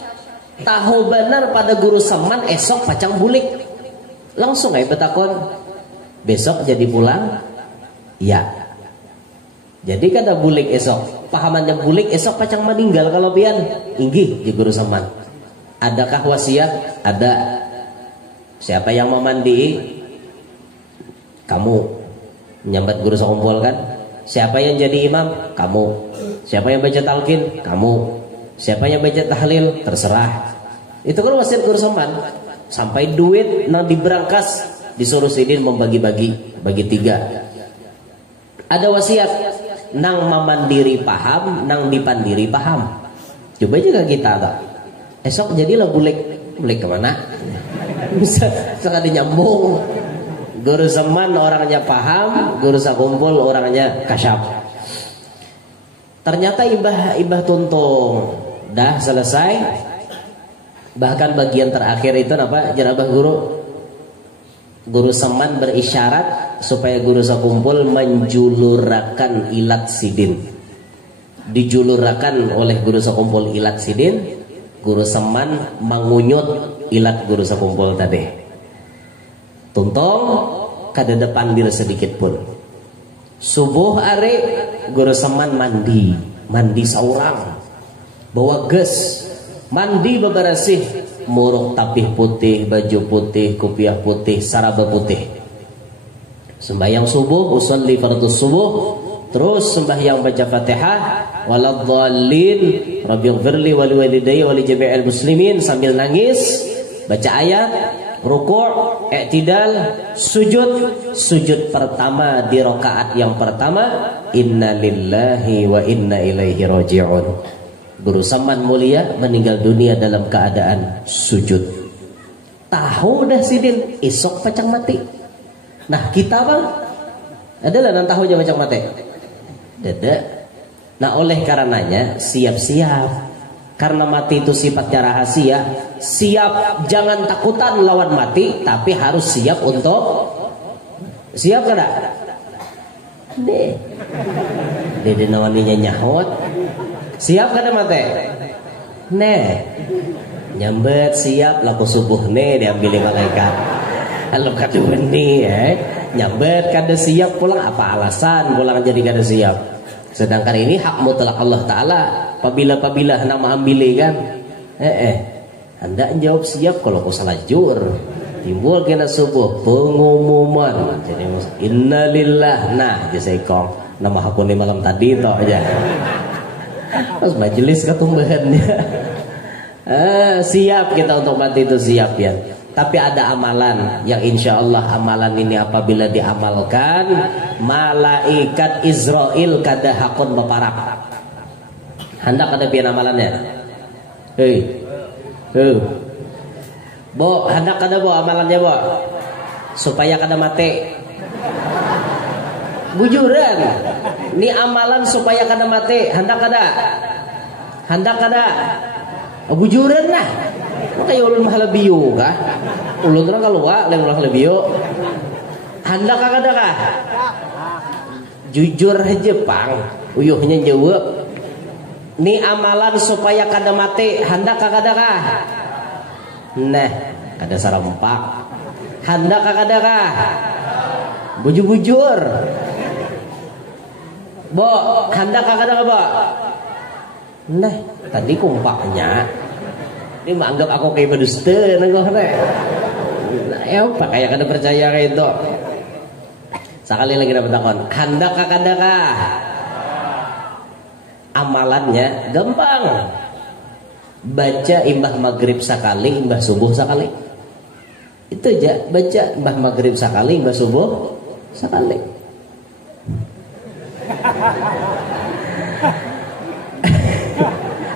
Tahu benar pada guru Saman esok pacang bulik. Langsung aja betakon. Besok jadi pulang. Ya. Jadi kada bulik esok. Pahamannya bulik esok pacang meninggal kalau pian. Inggih di guru saman. Adakah wasiat? Ada. Siapa yang memandi? Kamu. Menyambat guru sekumpul kan? Siapa yang jadi imam? Kamu. Siapa yang baca talqin? Kamu. Siapa yang baca tahlil? Terserah. Itu kan wasiat guru saman. Sampai duit nang diberangkas disuruh sidin membagi-bagi, bagi 3. Ada wasiat nang mamandiri paham, nang dipandiri paham. Coba juga kita tak. Esok jadilah bulik kemana? Bisa sekali nyambung. Guru zaman orangnya paham, guru sakumpul orangnya kasyaf. Ternyata ibah tuntung dah selesai. Bahkan bagian terakhir itu apa? Jenabah guru seman berisyarat supaya guru sakumpul menjulurakan ilat sidin. Dijulurakan oleh guru sakumpul ilat sidin, guru seman mengunyut ilat guru sakumpul tadi. Tuntung kada depan diri sedikit pun. Subuh are guru seman mandi seorang, bawa ges, mandi bebersih, muruk tapih putih, baju putih, kopiah putih, saraba putih. Sembahyang subuh, usolli fardhu subuh, terus sembahyang baca Fatihah, waladhdallin, rabbighfirli wa liwalidayya wa li jami'il muslimin, sambil nangis, baca ayat, rukuk, i'tidal, sujud pertama di rakaat yang pertama, inna lillahi wa inna ilaihi raji'un. Guru saman mulia meninggal dunia dalam keadaan sujud. Tahu dah sidin esok pacang mati. Nah kita bang adalah nang tahu aja pacang mati. Dada. Nah oleh karenanya siap-siap. Karena mati itu sifatnya rahasia. Siap, jangan takutan lawan mati, tapi harus siap untuk siap kada? Dede nawaninya nyahot. Siap kada mate? Nyambet siap laku subuh diambil malaikat. Lalu kata benih nyambet kada siap pulang apa alasan pulang jadi kada siap? Sedangkan ini hak mutlak Allah Ta'ala. Apabila nama ambilih kan Anda jawab siap kalau kau salah jur. Timbul kena subuh pengumuman. Jadi innalillah. Nah jasaikong nama aku ni malam tadi toh aja. Terus majelis ketumbahannya. Siap kita untuk mati itu siap ya. Tapi ada amalan yang insya Allah amalan ini apabila diamalkan malaikat Israel kada hakun beparak. Hendak ada pian amalannya. Bo, hendak kada bo amalannya bo. Supaya kada mati. Bujuran. Ini amalan supaya kada mati. Hendak kada? Hendak kada? Bujuran lah. Maka ulun mah lebiu kah? Ulun terang kalau wak lain ulah lebiu. Hendak kada kah? Jujur aja pang. Uyuhnya jawab. Ini amalan supaya kada mati. Hendak kada kah? Nah, kada sarempak. Hendak kada kah? Bujur-bujur. Bo, hendak kada kah, Bo? Nah, tadi kumpaknya. Ini menganggap aku kayak berdusta nengok nek. Apa kayak kada percaya kayak itu. Sekali lagi dapat takon. Hendak kada kah? Amalannya gampang. Baca imbah maghrib sekali, imbah subuh sekali. Itu aja, baca imbah maghrib sekali, imbah subuh sekali.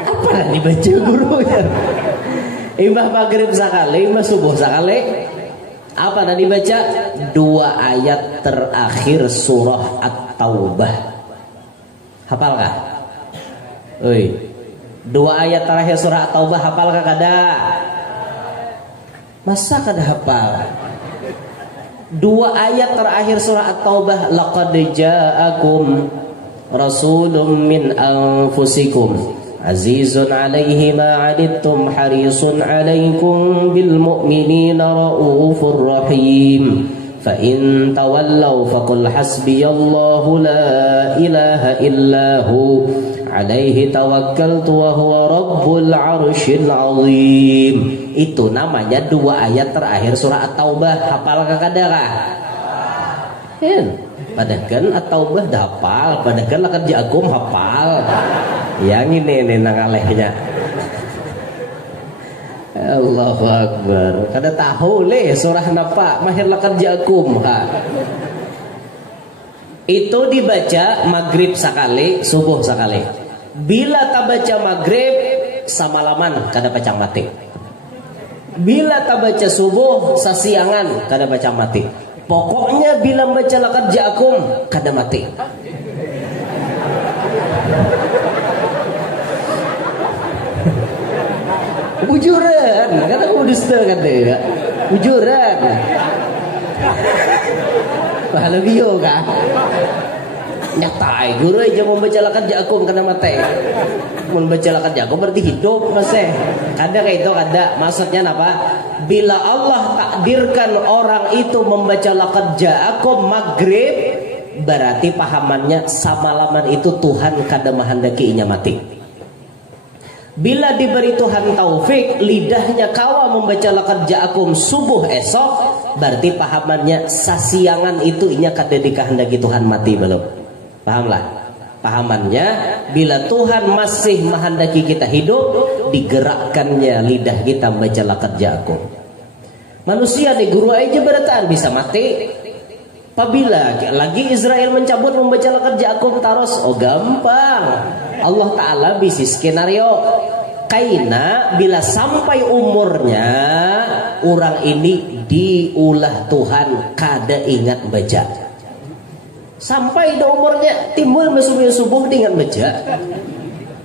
Apa yang dibaca gurunya? Imbah maghrib sekali, imbah subuh sekali. Apa yang dibaca? 2 ayat terakhir surah At-Taubah. Hafalkah? Oi, 2 ayat terakhir surah At-Taubah hafalkah kada? Masa kada hafal? 2 ayat terakhir surah At-Taubah, laqad ja'akum rasulun min anfusikum azizun 'alaihi ma 'anittum harisun 'alaikum bil mu'minina raufur rahim fa in tawallaw faqul hasbiyallahu la ilaha illahu alaihi tawakkaltu wa huwa rabbul arsyil azim. Itu namanya 2 ayat terakhir surah At-Taubah. Hafal kakadakah? Padahal At-Taubah dah hafal, padahal lakan jakum hafal. Yang ini nangalehnya. Allahu Akbar. Kada tahu le surah napa mahir lakan jakum ha. Itu dibaca maghrib sekali, subuh sekali. Bila tak baca maghrib samalaman kada baca mati. Bila tak baca subuh sasiangan kada baca mati. Pokoknya bila baca lakan jakum kada mati. Ujuran, kata aku dusta kata, ujuran. Pahala bio kah? Nyatai guru aja membaca lakan jakum kena mati. Membaca lakan jakum berarti hidup masih. Kada kayak itu kada. Maksudnya apa? Bila Allah takdirkan orang itu membaca lakan jakum maghrib, berarti pahamannya samalaman itu Tuhan kada mahandakinya mati. Bila diberi Tuhan taufik, lidahnya kawa membaca lakan jakum subuh esok, berarti pahamannya sasiangan itu inya kada dikehendaki Tuhan mati belum? Pahamlah? Pahamannya bila Tuhan masih menghendaki kita hidup, digerakkannya lidah kita membaca lakan jakum. Manusia nih guru aja berataan bisa mati. Apabila lagi Israel mencabut membaca lakan jakum terus, oh gampang. Allah Ta'ala bisi skenario kaina bila sampai umurnya orang ini diulah Tuhan kada ingat baca. Sampai dah umurnya timbul subuh ingat baca.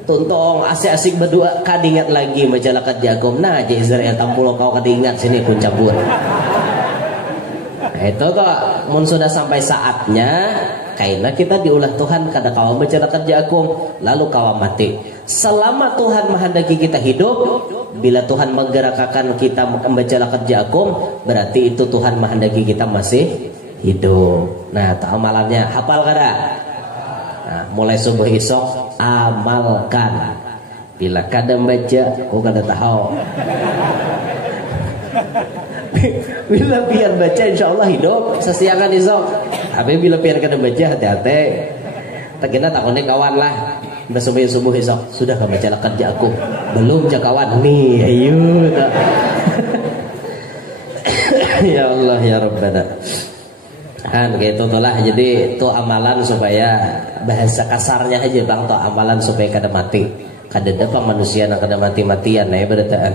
Tuntong asik-asik berdua kada ingat lagi baca lakan jakum. Nah aja Israel tampulo kau kada ingat sini pun cabut. Nah, itu toh mun sudah sampai saatnya kaina kita diulah Tuhan kada kawa baca lakan jakum lalu kawa mati. Selama Tuhan menghendaki kita hidup, bila Tuhan menggerakkan kita membaca lakan jakum, berarti itu Tuhan menghendaki kita masih hidup. Nah, amalannya hafal kada? Nah, mulai subuh esok amalkan. Bila kada baca, kau kada tahu. Bila biar baca insya Allah hidup sesiangan esok. Tapi bila biar kada baca hati-hati. Tak kena tak konek kawan lah. Subuh esok sudah kau baca lakan jakum belum kawan nih ayo ya Allah ya Rabbana kan gitu lah. Jadi itu amalan supaya bahasa kasarnya aja bang tuh amalan supaya kada mati kada dapat manusia nak kada mati-matian ya berataan.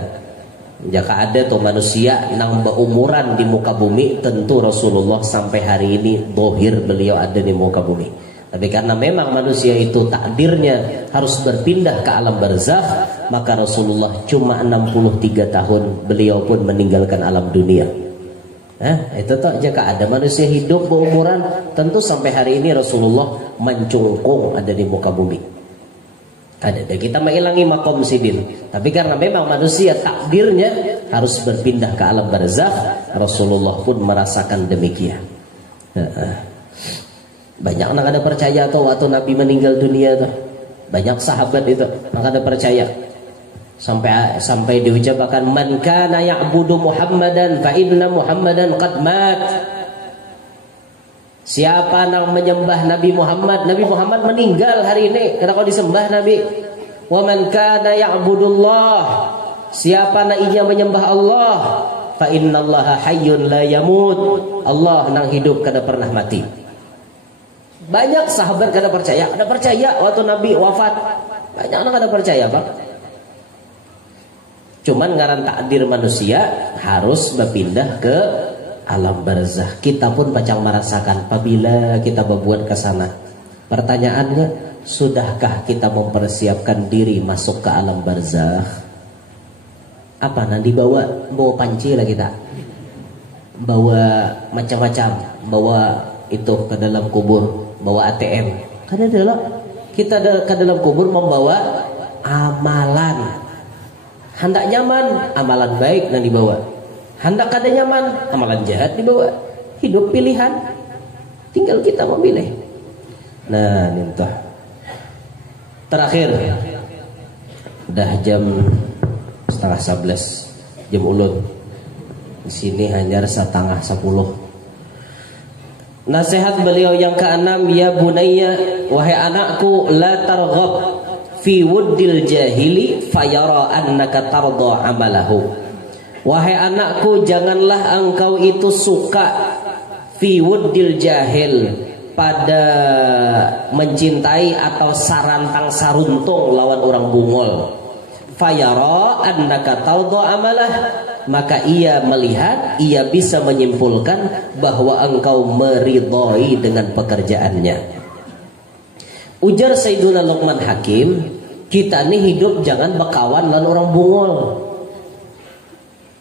Jika ada tuh manusia nang berumuran di muka bumi, tentu Rasulullah sampai hari ini dohir beliau ada di muka bumi. Tapi karena memang manusia itu takdirnya harus berpindah ke alam barzakh, maka Rasulullah cuma 63 tahun beliau pun meninggalkan alam dunia. Itu tak jika ada manusia hidup berumuran, tentu sampai hari ini Rasulullah mencungkung ada di muka bumi. Ada kita mengilangi makom sidin. Tapi karena memang manusia takdirnya harus berpindah ke alam barzakh, Rasulullah pun merasakan demikian. Banyak nak ada percaya tuh waktu Nabi meninggal dunia tuh. Banyak sahabat itu nak ada percaya. Sampai diucapkan man kana ya'budu Muhammadan fa inna Muhammadan qad mat. Siapa yang menyembah Nabi Muhammad meninggal hari ini. Kenapa disembah Nabi? Wa man kana ya'budullah. Siapa yang ia menyembah Allah, fa innallaha hayyun la yamut. Allah nang hidup kada pernah mati. Banyak sahabat kada percaya waktu Nabi wafat. Banyak orang kada percaya, Bang. Cuman ngaran takdir manusia harus berpindah ke alam barzakh. Kita pun pacang merasakan apabila kita berbuat ke sana. Pertanyaannya, sudahkah kita mempersiapkan diri masuk ke alam barzakh? Apa nanti bawa panci lah kita. Bawa macam-macam, bawa itu ke dalam kubur. Bawa ATM. Karena adalah kita ke dalam kubur membawa amalan. Hendak nyaman, amalan baik yang dibawa. Hendak kada nyaman, amalan jahat dibawa. Hidup pilihan, tinggal kita memilih. Nah, nintah. Terakhir, udah jam 10:30, jam ulun. Di sini hanya 9:30. Nasihat beliau yang keenam, ya bunayya, wahai anakku, la targhab fi wuddil jahili fayara annaka tarda amalahu. Wahai anakku, janganlah engkau itu suka fi wuddil jahil, pada mencintai atau sarantang saruntung lawan orang bungol. Fayara annaka tarda amalah, maka ia melihat, ia bisa menyimpulkan bahwa engkau meridhai dengan pekerjaannya. Ujar Sayyiduna Luqman Hakim, kita ini hidup jangan berkawan dengan orang bungol.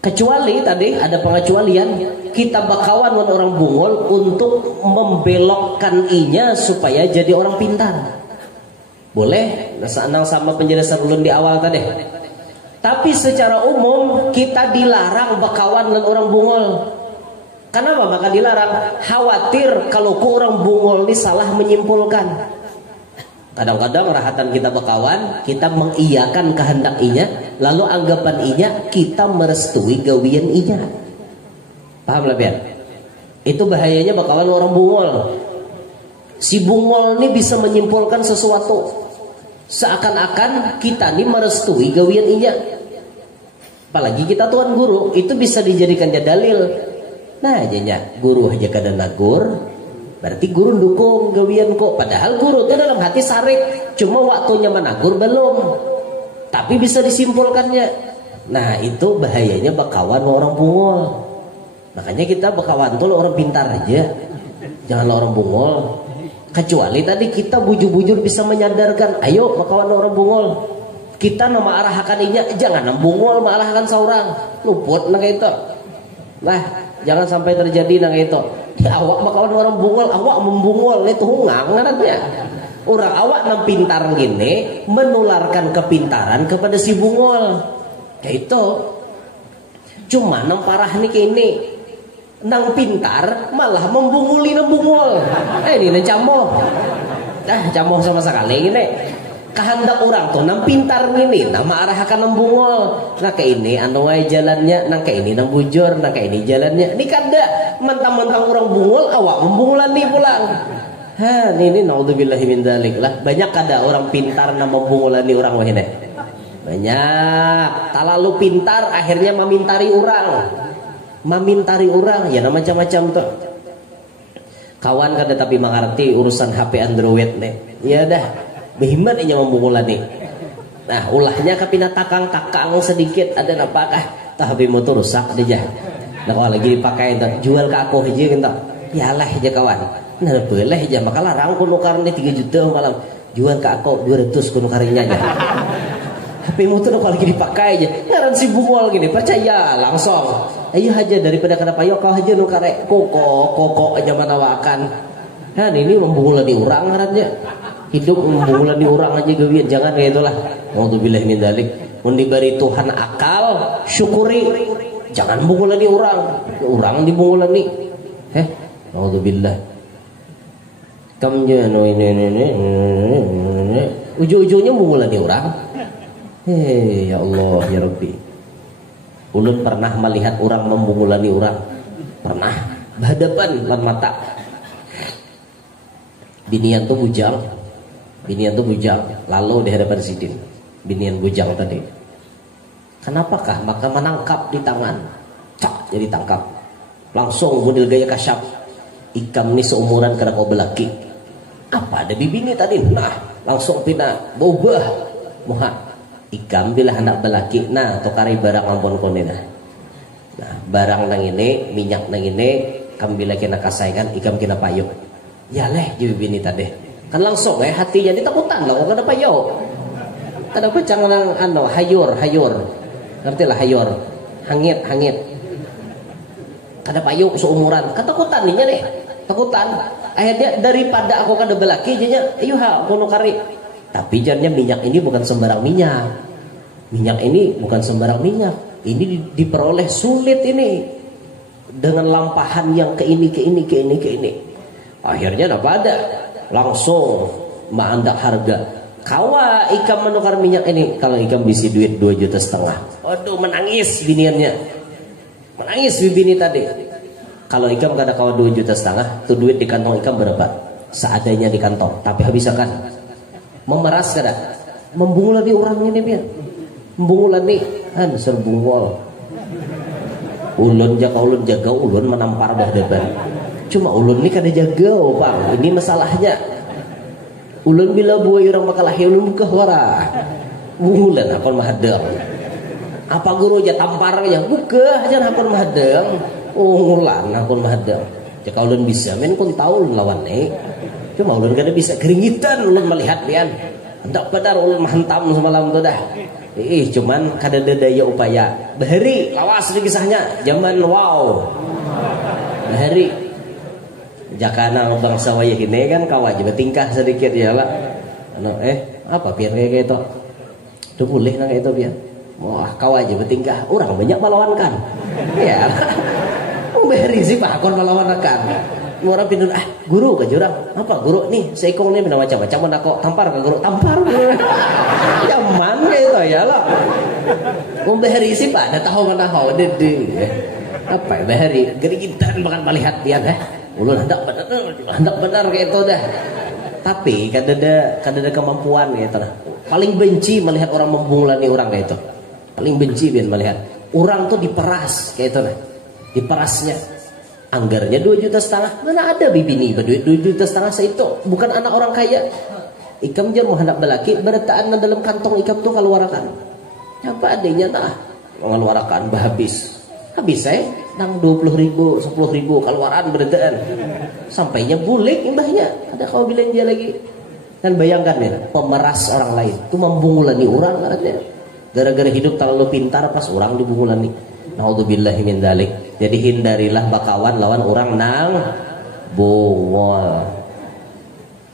Kecuali tadi ada pengecualian, kita berkawan dengan orang bungol untuk membelokkan inya supaya jadi orang pintar. Boleh, nang sama penjelasan ulun di awal tadi. Tapi secara umum kita dilarang berkawan dengan orang bungol. Kenapa maka dilarang? Khawatir kalau orang bungol ini salah menyimpulkan. Kadang-kadang rahatan kita berkawan, kita mengiyakan kehendak inya, lalu anggapan inya kita merestui gawian inya. Paham lah biar? Itu bahayanya berkawan orang bungol. Si bungol ini bisa menyimpulkan sesuatu, seakan-akan kita ini merestui gawian inya. Apalagi kita tuan guru, itu bisa dijadikan dalil. Nah jadinya guru aja kada nagur, berarti guru dukung gawian kok. Padahal guru itu dalam hati sarik, cuma waktunya menagur belum. Tapi bisa disimpulkannya. Nah itu bahayanya berkawan orang bungol. Makanya kita berkawan tuh orang pintar aja, janganlah orang bungol. Kecuali tadi kita bujur-bujur bisa menyadarkan, ayo berkawan orang bungol. Kita nama arahkan inya, jangan nambungol mengarahkan seorang. Luput nang itu. Nah jangan sampai terjadi nang itu. Ya, awak berkawan orang bungol, awak membungol, itu hungang nantinya. Orang awak nang pintar gini menularkan kepintaran kepada si bungol. Kayak itu. Cuma nang parah nih kini, nang pintar malah membunguli nang bungol. Ini nang camoh. Camoh sama sekali gini. Kehendak orang tuh nang pintar gini, nama arahkan nang bungol. Nah kayak ini anu wae jalannya, nang kayak ini nang bujur, nang kayak ini jalannya. Ini kada mentang-mentang orang bungol, awak membungulan nih pulang. Ini naudzubillahi min dzalik lah. Banyak kada orang pintar nang membungulan nih orang wahine. Banyak. Terlalu pintar akhirnya memintari orang. Memintari orang ya macam-macam tuh. Kawan kada tapi mengerti urusan HP Android nih. Ya dah. Behimat inya membungulani. Nah ulahnya kapina takang sedikit ada napakah tapi motor rusak aja. Nah kalau lagi dipakai entah jual ke aku aja entah. Yalah aja kawan. Nah boleh aja maka larang kuno karena 3 juta malam jual ke aku 200 kuno karinya aja. HP motor kalau lagi dipakai aja ngaran si bungol gini percaya langsung. Ayo aja daripada kada payok kau aja nu karek koko aja manawakan. Nah ini membungulani orang ngarannya. Hidup membungulani orang aja gawian, jangan kayak itulah. Naudzubillah min dzalik. Mun diberi Tuhan akal, syukuri. Jangan membungulani orang. Orang dibungulani. Naudzubillah. Kamnya no ini. Ujung-ujungnya membungulani orang. Ya Allah ya Rabbi. Ulun pernah melihat orang membungulani orang. Pernah berhadapan lan mata. Binian tuh bujang. Binian tuh bujang, lalu di hadapan sidin. Binian bujang tadi. Kenapakah? Maka menangkap di tangan. Cak, jadi tangkap. Langsung model gaya kasyaf. Ikam ni seumuran kena kau belaki. Apa ada bibini tadi? Nah, langsung pina bobah. Muha. Ikam bila anak belaki. Nah, tukari barang ampun konena. Nah, barang nang ini, minyak nang ini, kam bila kena kasaingan, ikam kena payuk. Ya leh, jadi bini tadi. Kan langsung hatinya ditakutan lah kada payo. Kada pecang nang hayur. Ngerti lah hayur. Hangit. Kada payo seumuran. Ketakutan ninya deh. Takutan. Akhirnya daripada aku kada belaki jadinya ayo kono kari. Tapi jadinya minyak ini bukan sembarang minyak. Minyak ini bukan sembarang minyak. Ini diperoleh sulit ini. dengan lampahan yang ke ini. Akhirnya apa ada langsung maandak harga. Kawa ikam menukar minyak ini, kalau ikam bisi duit 2,5 juta. Aduh, menangis biniannya. Menangis bini tadi. Kalau ikam kada kawa 2,5 juta, tuh duit di kantong ikam berapa? Seadanya di kantong, tapi habis kan. Memeras kada? Membungul di orang ini biar. Membungul nih, serbungol. Ulun jaga ulun menampar dah depan. Cuma ulun ini kada jaga, Bang. Ini masalahnya. Ulun bila buai orang bakalahi ulun buka wara. Bungulan akon mahadang. Apa guru aja tampar aja buka aja akon mahadang. Ngulan akon mahadang. Jika ulun bisa men kun tahu lawan nih. Cuma ulun kada bisa keringitan ulun melihat pian. Hendak benar ulun menghantam semalam tu dah. Cuman kada ada daya upaya. Bahari lawas di kisahnya. Zaman wow. Bahari jakana bangsa wayah ini kan kawa juga tingkah sedikit ya lah. Apa biar kayak gitu? Tuh boleh nang itu biar. Wah kawa aja bertingkah. Orang banyak melawankan. Ya. Bahari sih pak kon melawankan. Orang pinun guru ke jurang. Apa guru nih seikong nih macam-macam mana kok tampar ke guru tampar. Yaman gitu ya lah. Bahari sih pak ada tahu mana tahu dede. Apa bahari gerigitan bahkan melihat dia ulun hendak benar kayak itu dah. Tapi kada ada kemampuan gitu lah. Paling benci melihat orang membungulani orang kayak itu. Paling benci biar melihat orang tuh diperas kayak itu lah. Diperasnya. Anggarnya 2,5 juta. Mana ada bibini berduit 2,5 juta itu. Bukan anak orang kaya. Ikam jangan mau hendak belaki berataan dalam kantong ikam tuh keluarakan. Apa adanya nah mengeluarkan habis nang 20.000, 10.000 keluaran berdaan. Sampainya bulik imbahnya. Ada kau bilang dia lagi. Dan bayangkan ya, pemeras orang lain. Itu membungulani orang katanya. Gara-gara hidup terlalu pintar pas orang dibungulani. Naudzubillahi min dzalik. Jadi hindarilah bakawan lawan orang nang bungul.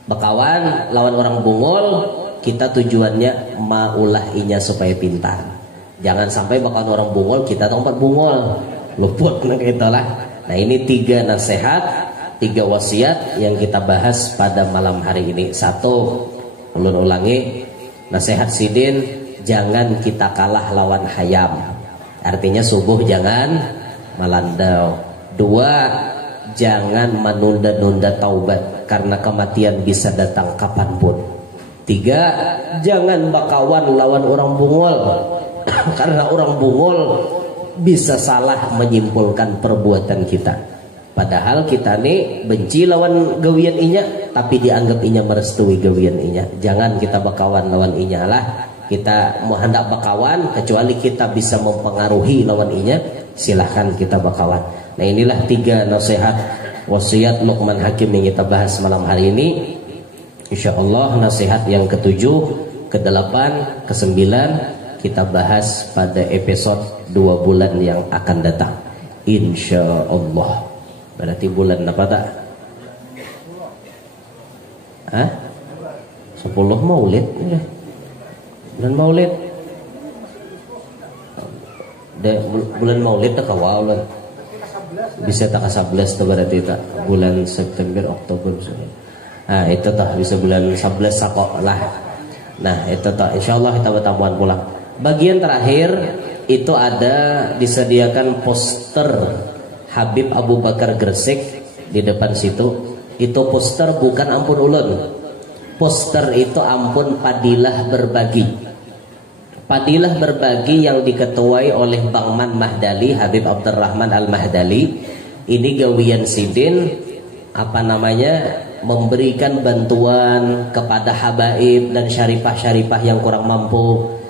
Bakawan lawan orang bungul, kita tujuannya maulah inya supaya pintar. Jangan sampai bakawan orang bungul kita tempat bungul. Luput itulah. Nah ini 3 nasihat, 3 wasiat yang kita bahas pada malam hari ini. 1, ulun ulangi, nasihat sidin, jangan kita kalah lawan hayam. Artinya subuh jangan melandau. 2, jangan menunda-nunda taubat karena kematian bisa datang kapanpun. 3, jangan bakawan lawan orang bungul karena orang bungul bisa salah menyimpulkan perbuatan kita. Padahal kita nih benci lawan gawian inya, tapi dianggap inya merestui gawian inya. Jangan kita bakawan lawan inya lah. Kita mau hendak bakawan, kecuali kita bisa mempengaruhi lawan inya, silahkan kita bakawan. Nah inilah 3 nasihat wasiat Luqman Hakim yang kita bahas malam hari ini. Insyaallah nasihat yang ke-7, ke-8, ke-9 kita bahas pada episode 2 bulan yang akan datang. Insyaallah. Berarti bulan apa tak? 10 Maulid. Bulan Maulid. Bulan Maulid tak kawal. Bisa tak 11 tu berarti tak bulan September, Oktober. Itu tak bisa bulan 11 sakok lah. Nah itu tak insyaallah kita bertamuan pulang. Bagian terakhir itu ada disediakan poster Habib Abu Bakar Gresik di depan situ. Itu poster bukan ampun ulun. Poster itu ampun Padilah Berbagi. Padilah Berbagi yang diketuai oleh Bang Man Mahdali, Habib Abdurrahman Al-Mahdali. Ini gawian sidin memberikan bantuan kepada habaib dan syarifah-syarifah yang kurang mampu.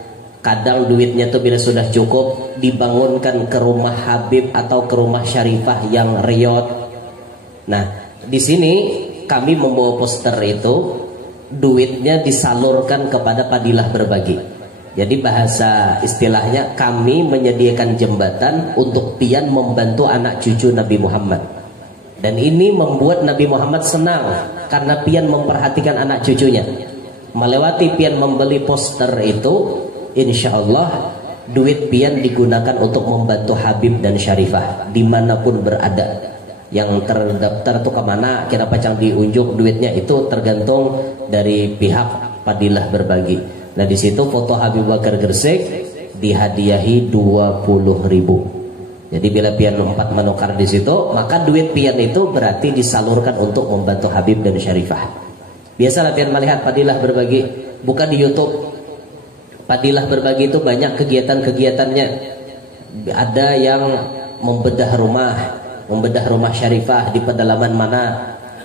Kadang duitnya tuh bila sudah cukup dibangunkan ke rumah Habib atau ke rumah syarifah yang riot. Nah, di sini kami membawa poster itu, duitnya disalurkan kepada Padilah Berbagi. Jadi bahasa istilahnya kami menyediakan jembatan untuk pian membantu anak cucu Nabi Muhammad. Dan ini membuat Nabi Muhammad senang karena pian memperhatikan anak cucunya. Melewati pian membeli poster itu, insya Allah duit pian digunakan untuk membantu Habib dan Syarifah dimanapun berada. Yang terdaftar tuh kemana, kenapa cang diunjuk duitnya itu tergantung dari pihak Padilah Berbagi. Nah di situ foto Habib Bakar Gresik dihadiahi 20.000. Jadi bila pian 4 menukar di situ, maka duit pian itu berarti disalurkan untuk membantu Habib dan Syarifah. Biasalah pian melihat Padilah Berbagi, bukan di YouTube. Padilah Berbagi itu banyak kegiatan-kegiatannya. Ada yang membedah rumah Syarifah di pedalaman mana,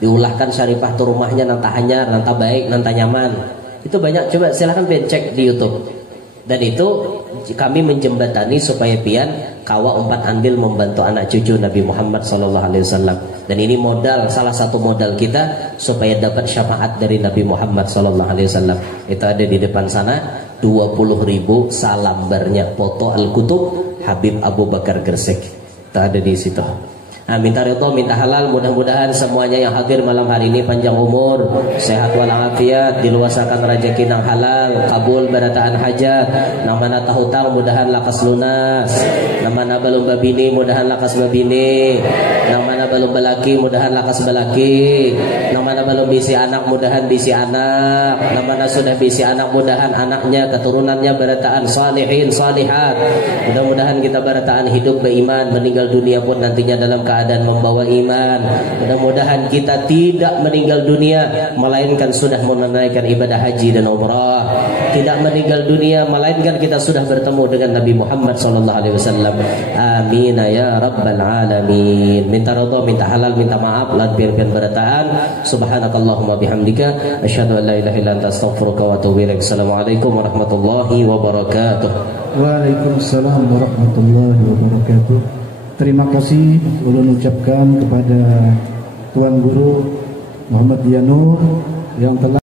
diulahkan Syarifah tuh rumahnya nanta hanyar, nanta baik, nanta nyaman. Itu banyak, coba silahkan pian cek di YouTube. Dan itu kami menjembatani supaya pian kawa 4 andil membantu anak cucu Nabi Muhammad SAW. Dan ini modal, salah satu modal kita supaya dapat syafaat dari Nabi Muhammad SAW. Itu ada di depan sana, 20.000 salambarnya foto Al-Kutub Habib Abu Bakar Gresik. Itu ada di situ. Nah, minta ridho, minta halal, mudah-mudahan semuanya yang hadir malam hari ini panjang umur, sehat walafiat, diluasakan rezeki nang halal, kabul barataan hajat, nang mana tahutang mudahan lakas lunas, nang mana belum babini mudahan lakas babini, nang mana belum balaki mudahan lakas balaki, nang mana belum bisi anak mudahan bisi anak, nang mana sudah bisi anak mudahan anaknya keturunannya barataan salihin salihat. Mudah-mudahan kita barataan hidup beriman, meninggal dunia pun nantinya dalam keadaan membawa iman. Mudah-mudahan kita tidak meninggal dunia melainkan sudah menunaikan ibadah haji dan umrah. Tidak meninggal dunia melainkan kita sudah bertemu dengan Nabi Muhammad SAW. Amin ya rabbal alamin. Minta ridha, minta halal, minta maaf lan pian-pian barataan. Subhanakallahumma bihamdika asyhadu an la ilaha illa anta astaghfiruka wa atubu ilaik. Assalamualaikum warahmatullahi wabarakatuh. Waalaikumsalam warahmatullahi wabarakatuh. Terima kasih ulun ucapkan kepada Tuan Guru Muhammad Dianur yang telah